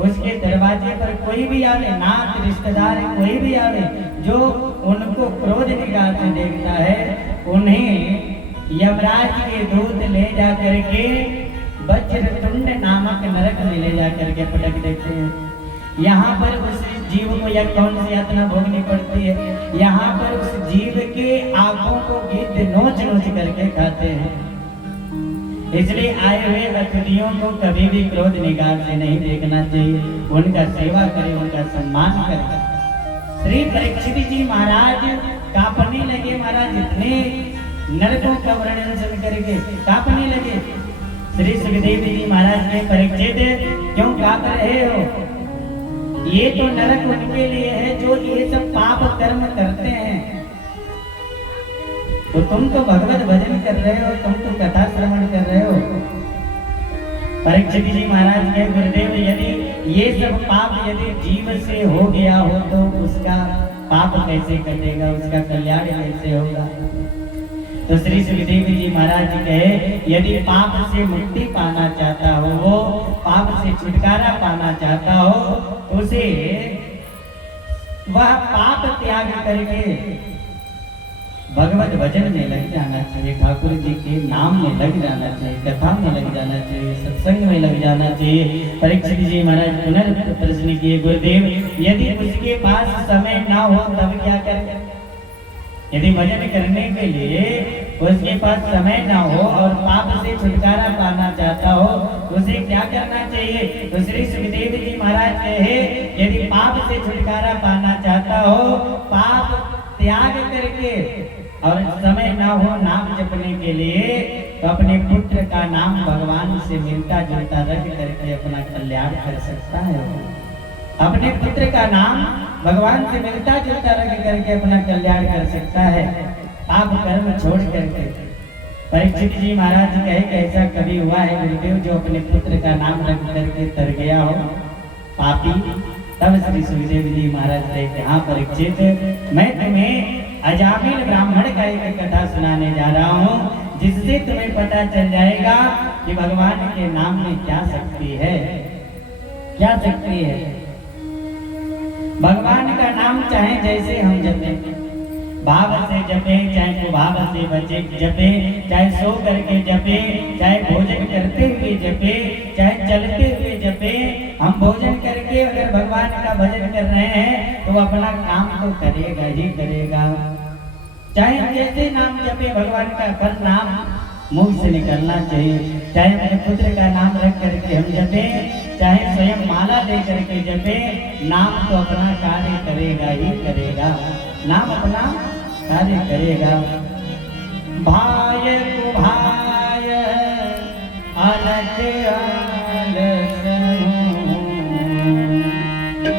उसके दरवाजे पर कोई भी आवे, नात रिश्तेदार कोई भी आवे, जो उनको क्रोध निगाह से देखता है, उन्हें यमराज के दूत ले जाकर के वज्रतुंड नामक नरक में ले जाकर के पटक देते हैं। यहाँ पर उस जीव को यह कौन सी यातना भोगनी पड़ती है? यहाँ पर उस जीव के आंखों को गिद्ध नोच नोच करके खाते हैं। इसलिए आए हुए अतिथियों को कभी भी क्रोध निगाह से नहीं देखना चाहिए, उनका सेवा करें, उनका सम्मान करें। श्री परीक्षित जी महाराज कांपने लगे, महाराज इतने नरकों का वर्णन सुन करके कांपने लगे। श्री सुखदेव जी महाराज ने, परीक्षित क्यों कांप रहे हो? ये तो नरक उनके लिए है जो ये सब पाप कर्म करते हैं, तो तुम तो भगवत भजन कर रहे हो, तुम तो कथा श्रवण कर रहे हो। परीक्षित जी महाराज के, गुरुदेव यदि ये सब पाप यदि जीव से हो गया हो तो उसका पाप कैसे कटेगा, उसका कल्याण कैसे होगा? तो श्री सुखदेव जी महाराज कहे, यदि पाप से मुक्ति पाना चाहता हो, वो पाप से छुटकारा पाना चाहता हो, तो उसे वह पाप त्याग करके भगवत भजन में लग जाना चाहिए, ठाकुर जी के नाम में लग जाना चाहिए, कथा में लग जाना चाहिए, सत्संग में लग जाना चाहिए। परीक्षित जी महाराज पुनः प्रश्न किए, गुरुदेव यदि उसके पास समय ना हो तब क्या करें? यदि भजन करने के लिए उसके पास समय ना हो और पाप से छुटकारा पाना चाहता हो, उसे क्या करना चाहिए? तो श्री सुखदेव जी महाराज कहे, यदि पाप से छुटकारा पाना चाहता हो, पाप त्याग करके और समय ना हो नाम जपने के लिए, तो अपने पुत्र का नाम भगवान से मिलता जुलता रख करके अपना कल्याण कर सकता है। अपने पुत्र का नाम भगवान से मिलता जुलता रख करके अपना कल्याण कर सकता है, पाप कर्म छोड़ करके। परीक्षित जी महाराज कहे कि ऐसा कभी हुआ है गुरुदेव जो अपने पुत्र का नाम रख करके तर गया हो पापी? तब श्री सुखदेव जी महाराज कहे कि हाँ परीक्षित, मैं तुम्हें अजामिल ब्राह्मण का एक कथा सुनाने जा रहा हूँ, जिससे तुम्हें पता चल जाएगा कि भगवान के नाम में क्या शक्ति है, क्या शक्ति है। भगवान का नाम चाहे जैसे हम जपे, भाव से जपे, चाहे कुभाव से बचे जपे, चाहे सो करके जपे, चाहे भोजन करते हुए जपे, चाहे चलते हुए जपे। हम भोजन करके अगर भगवान का भजन कर रहे हैं तो अपना काम तो करेगा ही करेगा। चाहे हम जैसे नाम जपे भगवान का, पर नाम मुंह से निकलना चाहिए। चाहे अपने पुत्र का नाम रख करके हम जपे, चाहे स्वयं माला ले करके जपे, नाम तो अपना कार्य करेगा ही करेगा, नाम अपना कार्य करेगा। भाय को भाय अलग अलग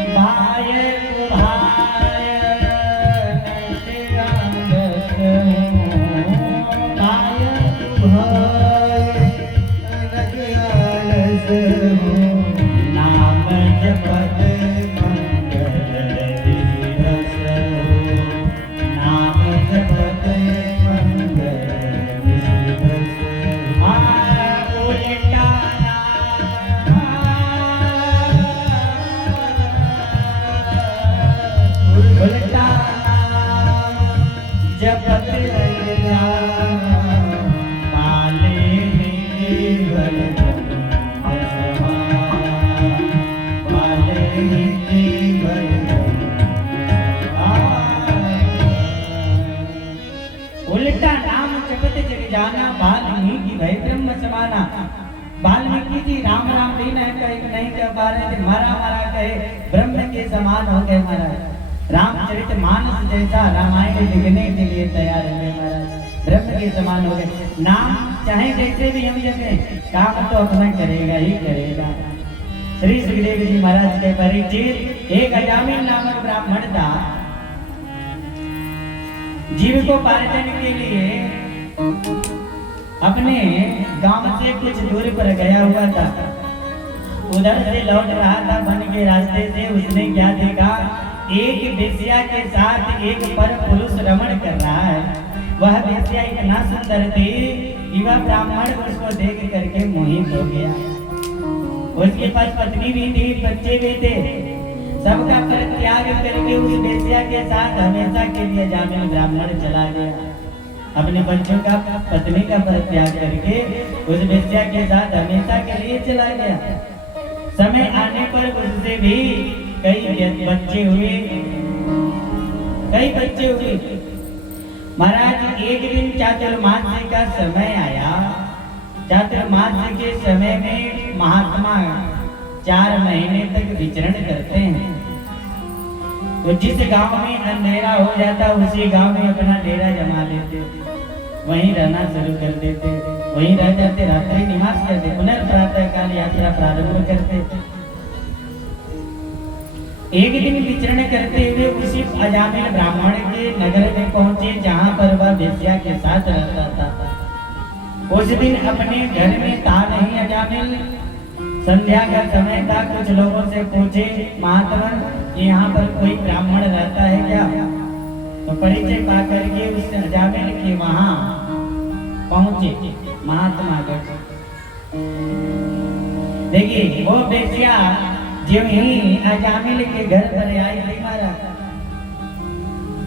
भाय को भाय उल्टा नाम जपत जग जाना, वाल्मीकि भय ब्रह्म समाना। वाल्मीकि जी राम राम भी नहीं कह पा रहे थे, मारा मारा कहे ब्रह्म के समान हो गए महाराज। रामचरित मानस जैसा रामायण लिखने के लिए तैयार है महाराज, ब्रह्म के समान हो गए। नाम चाहे जैसे भी हम जपे, काम तो अपना करेगा ही करेगा। श्री सुखदेव जी महाराज के परिचित एक अजामिल नामक ब्राह्मण था। जीविकोपार्जन के लिए अपने गांव से कुछ दूर पर गया हुआ था। उधर से लौट रहा था वन के रास्ते से। उसने क्या देखा, एक वेश्या के साथ एक पर पुरुष रमण कर रहा है। वह वेश्या इतना सुंदर थी कि वह ब्राह्मण उसको देख करके मोहित हो गया। उसके पास पत्नी भी थी, बच्चे भी थे। सबका परित्याग करके उस वेश्या के साथ हमेशा के लिए अजामिल ब्राह्मण चला गया। अपने बच्चों का, पत्नी का परित्याग करके उस वेश्या के साथ हमेशा के लिए चला गया। समय आने पर उससे भी कई बच्चे हुए। महाराज एक दिन चातुर्मास्य का समय आया। चातुर्मास्य के समय में महात्मा 4 महीने तक विचरण करते हैं। तो जिस गांव में अंधेरा हो जाता उसी गांव में अपना डेरा जमा लेते, वहीं रहना शुरू कर देते, वहीं रह जाते, रात्रि निवास करते, पुनर्प्रातः काल यात्रा प्रारंभ करते। एक दिन विचरण करते हुए उसी अजामिल ब्राह्मण के नगर में पहुंचे जहां पर वह वेश्या के साथ रहता था। उस दिन अपने घर में था नहीं अजामिल। संध्या का समय था। कुछ लोगों से पूछे, महात्मा यहाँ पर कोई ब्राह्मण रहता है क्या? तो परिचय पा करके उस अजामिल के वहां पहुंचे महात्मा गढ़। देखिए वो वेश्या जो ही अजामिल के घर पर आई थी महाराज।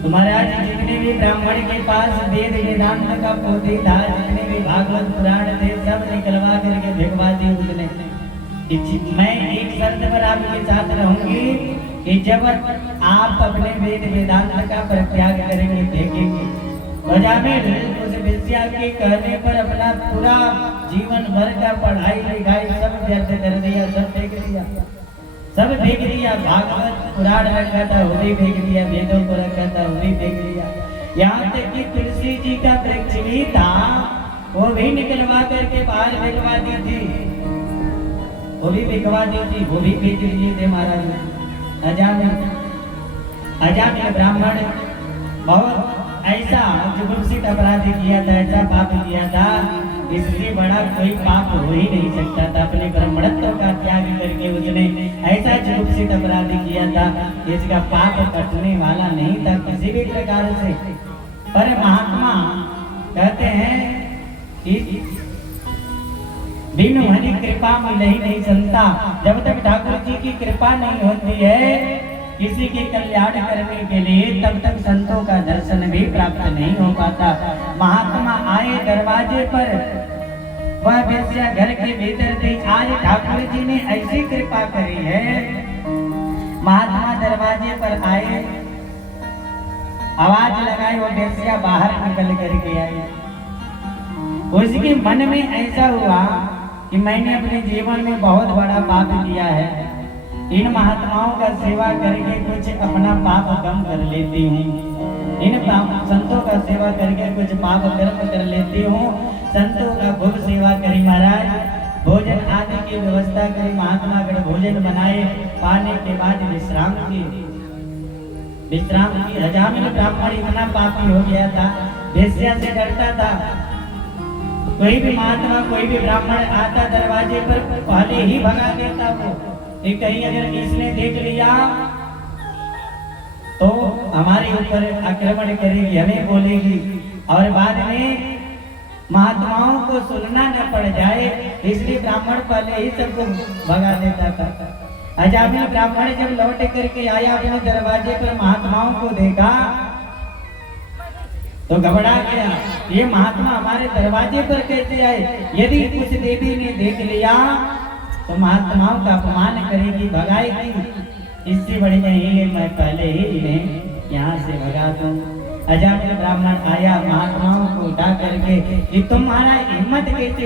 तो महाराज जितने भी ब्राह्मण के पास वेद वेदांत का पोथी था, जितने भी भागवत पुराण थे, सब निकलवा करके भिजवा दी उसने। मैं एक शर्त पर आपके साथ रहूंगी कि जब आप अपने वेद वेदांत का परित्याग करेंगे, देखेंगे। अजामिल उस वेश्या के कहने पर अपना पूरा जीवन भर का पढ़ाई लिखाई सब व्यर्थ कर दिया, सब देख लिया, सब देख लिया। भागवत पुराण रखा था वो भी देख लिया, वेदों को रखा था वो भी देख लिया। यहाँ तक कि तुलसी जी का वृक्ष भी था, वो भी निकलवा करके बाहर बिकवा दी थी, वो भी बिकवा दी थी, वो भी बेच दिए थे महाराज। अजामिल ब्राह्मण बहुत ऐसा जुगुप्सित अपराधी किया था, ऐसा पाप किया था, इससे बड़ा कोई पाप हो ही नहीं सकता था। अपने ब्राह्मणत्व का त्याग करके उसने ऐसा जुगुप्सित अपराधी किया था, इसका पाप कटने वाला नहीं था किसी भी प्रकार से। पर महात्मा कहते हैं कि बिनु हरि कृपा मिले ही नहीं संता। जब तक ठाकुर जी की कृपा नहीं होती है किसी के कल्याण करने के लिए, तब तक संतों का दर्शन भी प्राप्त नहीं हो पाता। महात्मा आए दरवाजे पर, वह वेश्या घर के भीतर थी। आज ठाकुर जी ने ऐसी कृपा करी है, महात्मा दरवाजे पर आए, आवाज लगाई, वो वेश्या बाहर निकल करके आई। उसके मन में ऐसा हुआ कि मैंने अपने जीवन में बहुत बड़ा पाप किया है, इन महात्माओं का सेवा करके कुछ अपना पाप कम कर लेती हूँ, इन संतों का सेवा करके कुछ पाप कर्म कर लेती हूँ। संतों का खूब सेवा करी महाराज, भोजन आदि की व्यवस्था करी। महात्मा गण भोजन बनाए, पाने के बाद विश्राम की। अजामिल ब्राह्मण इतना पापी हो गया था, वेश्या से डरता था। कोई भी महात्मा, कोई भी ब्राह्मण आता दरवाजे पर पहले ही भगा देता वो, कि कहीं अगर इसने देख लिया तो हमारे ऊपर आक्रमण करेगी, हमें बोलेगी, और बाद में महात्माओं को सुनना न पड़ जाए, इसलिए ब्राह्मण पहले ही सबको भगा देता था। अजामिल ब्राह्मण जब लौट करके आया, अपने दरवाजे पर महात्माओं को देखा तो घबरा गया, ये महात्मा हमारे दरवाजे पर कैसे आए? यदि कुछ देवी ने देख लिया तो महात्माओं का अपमान करेगी, भगाएगी। इससे बड़ी नहीं है, मैं पहले ही इन्हें यहाँ से भगा दूं। अजामिल ब्राह्मण आया महात्माओं को उठा करके कि तुम्हारा हिम्मत कैसे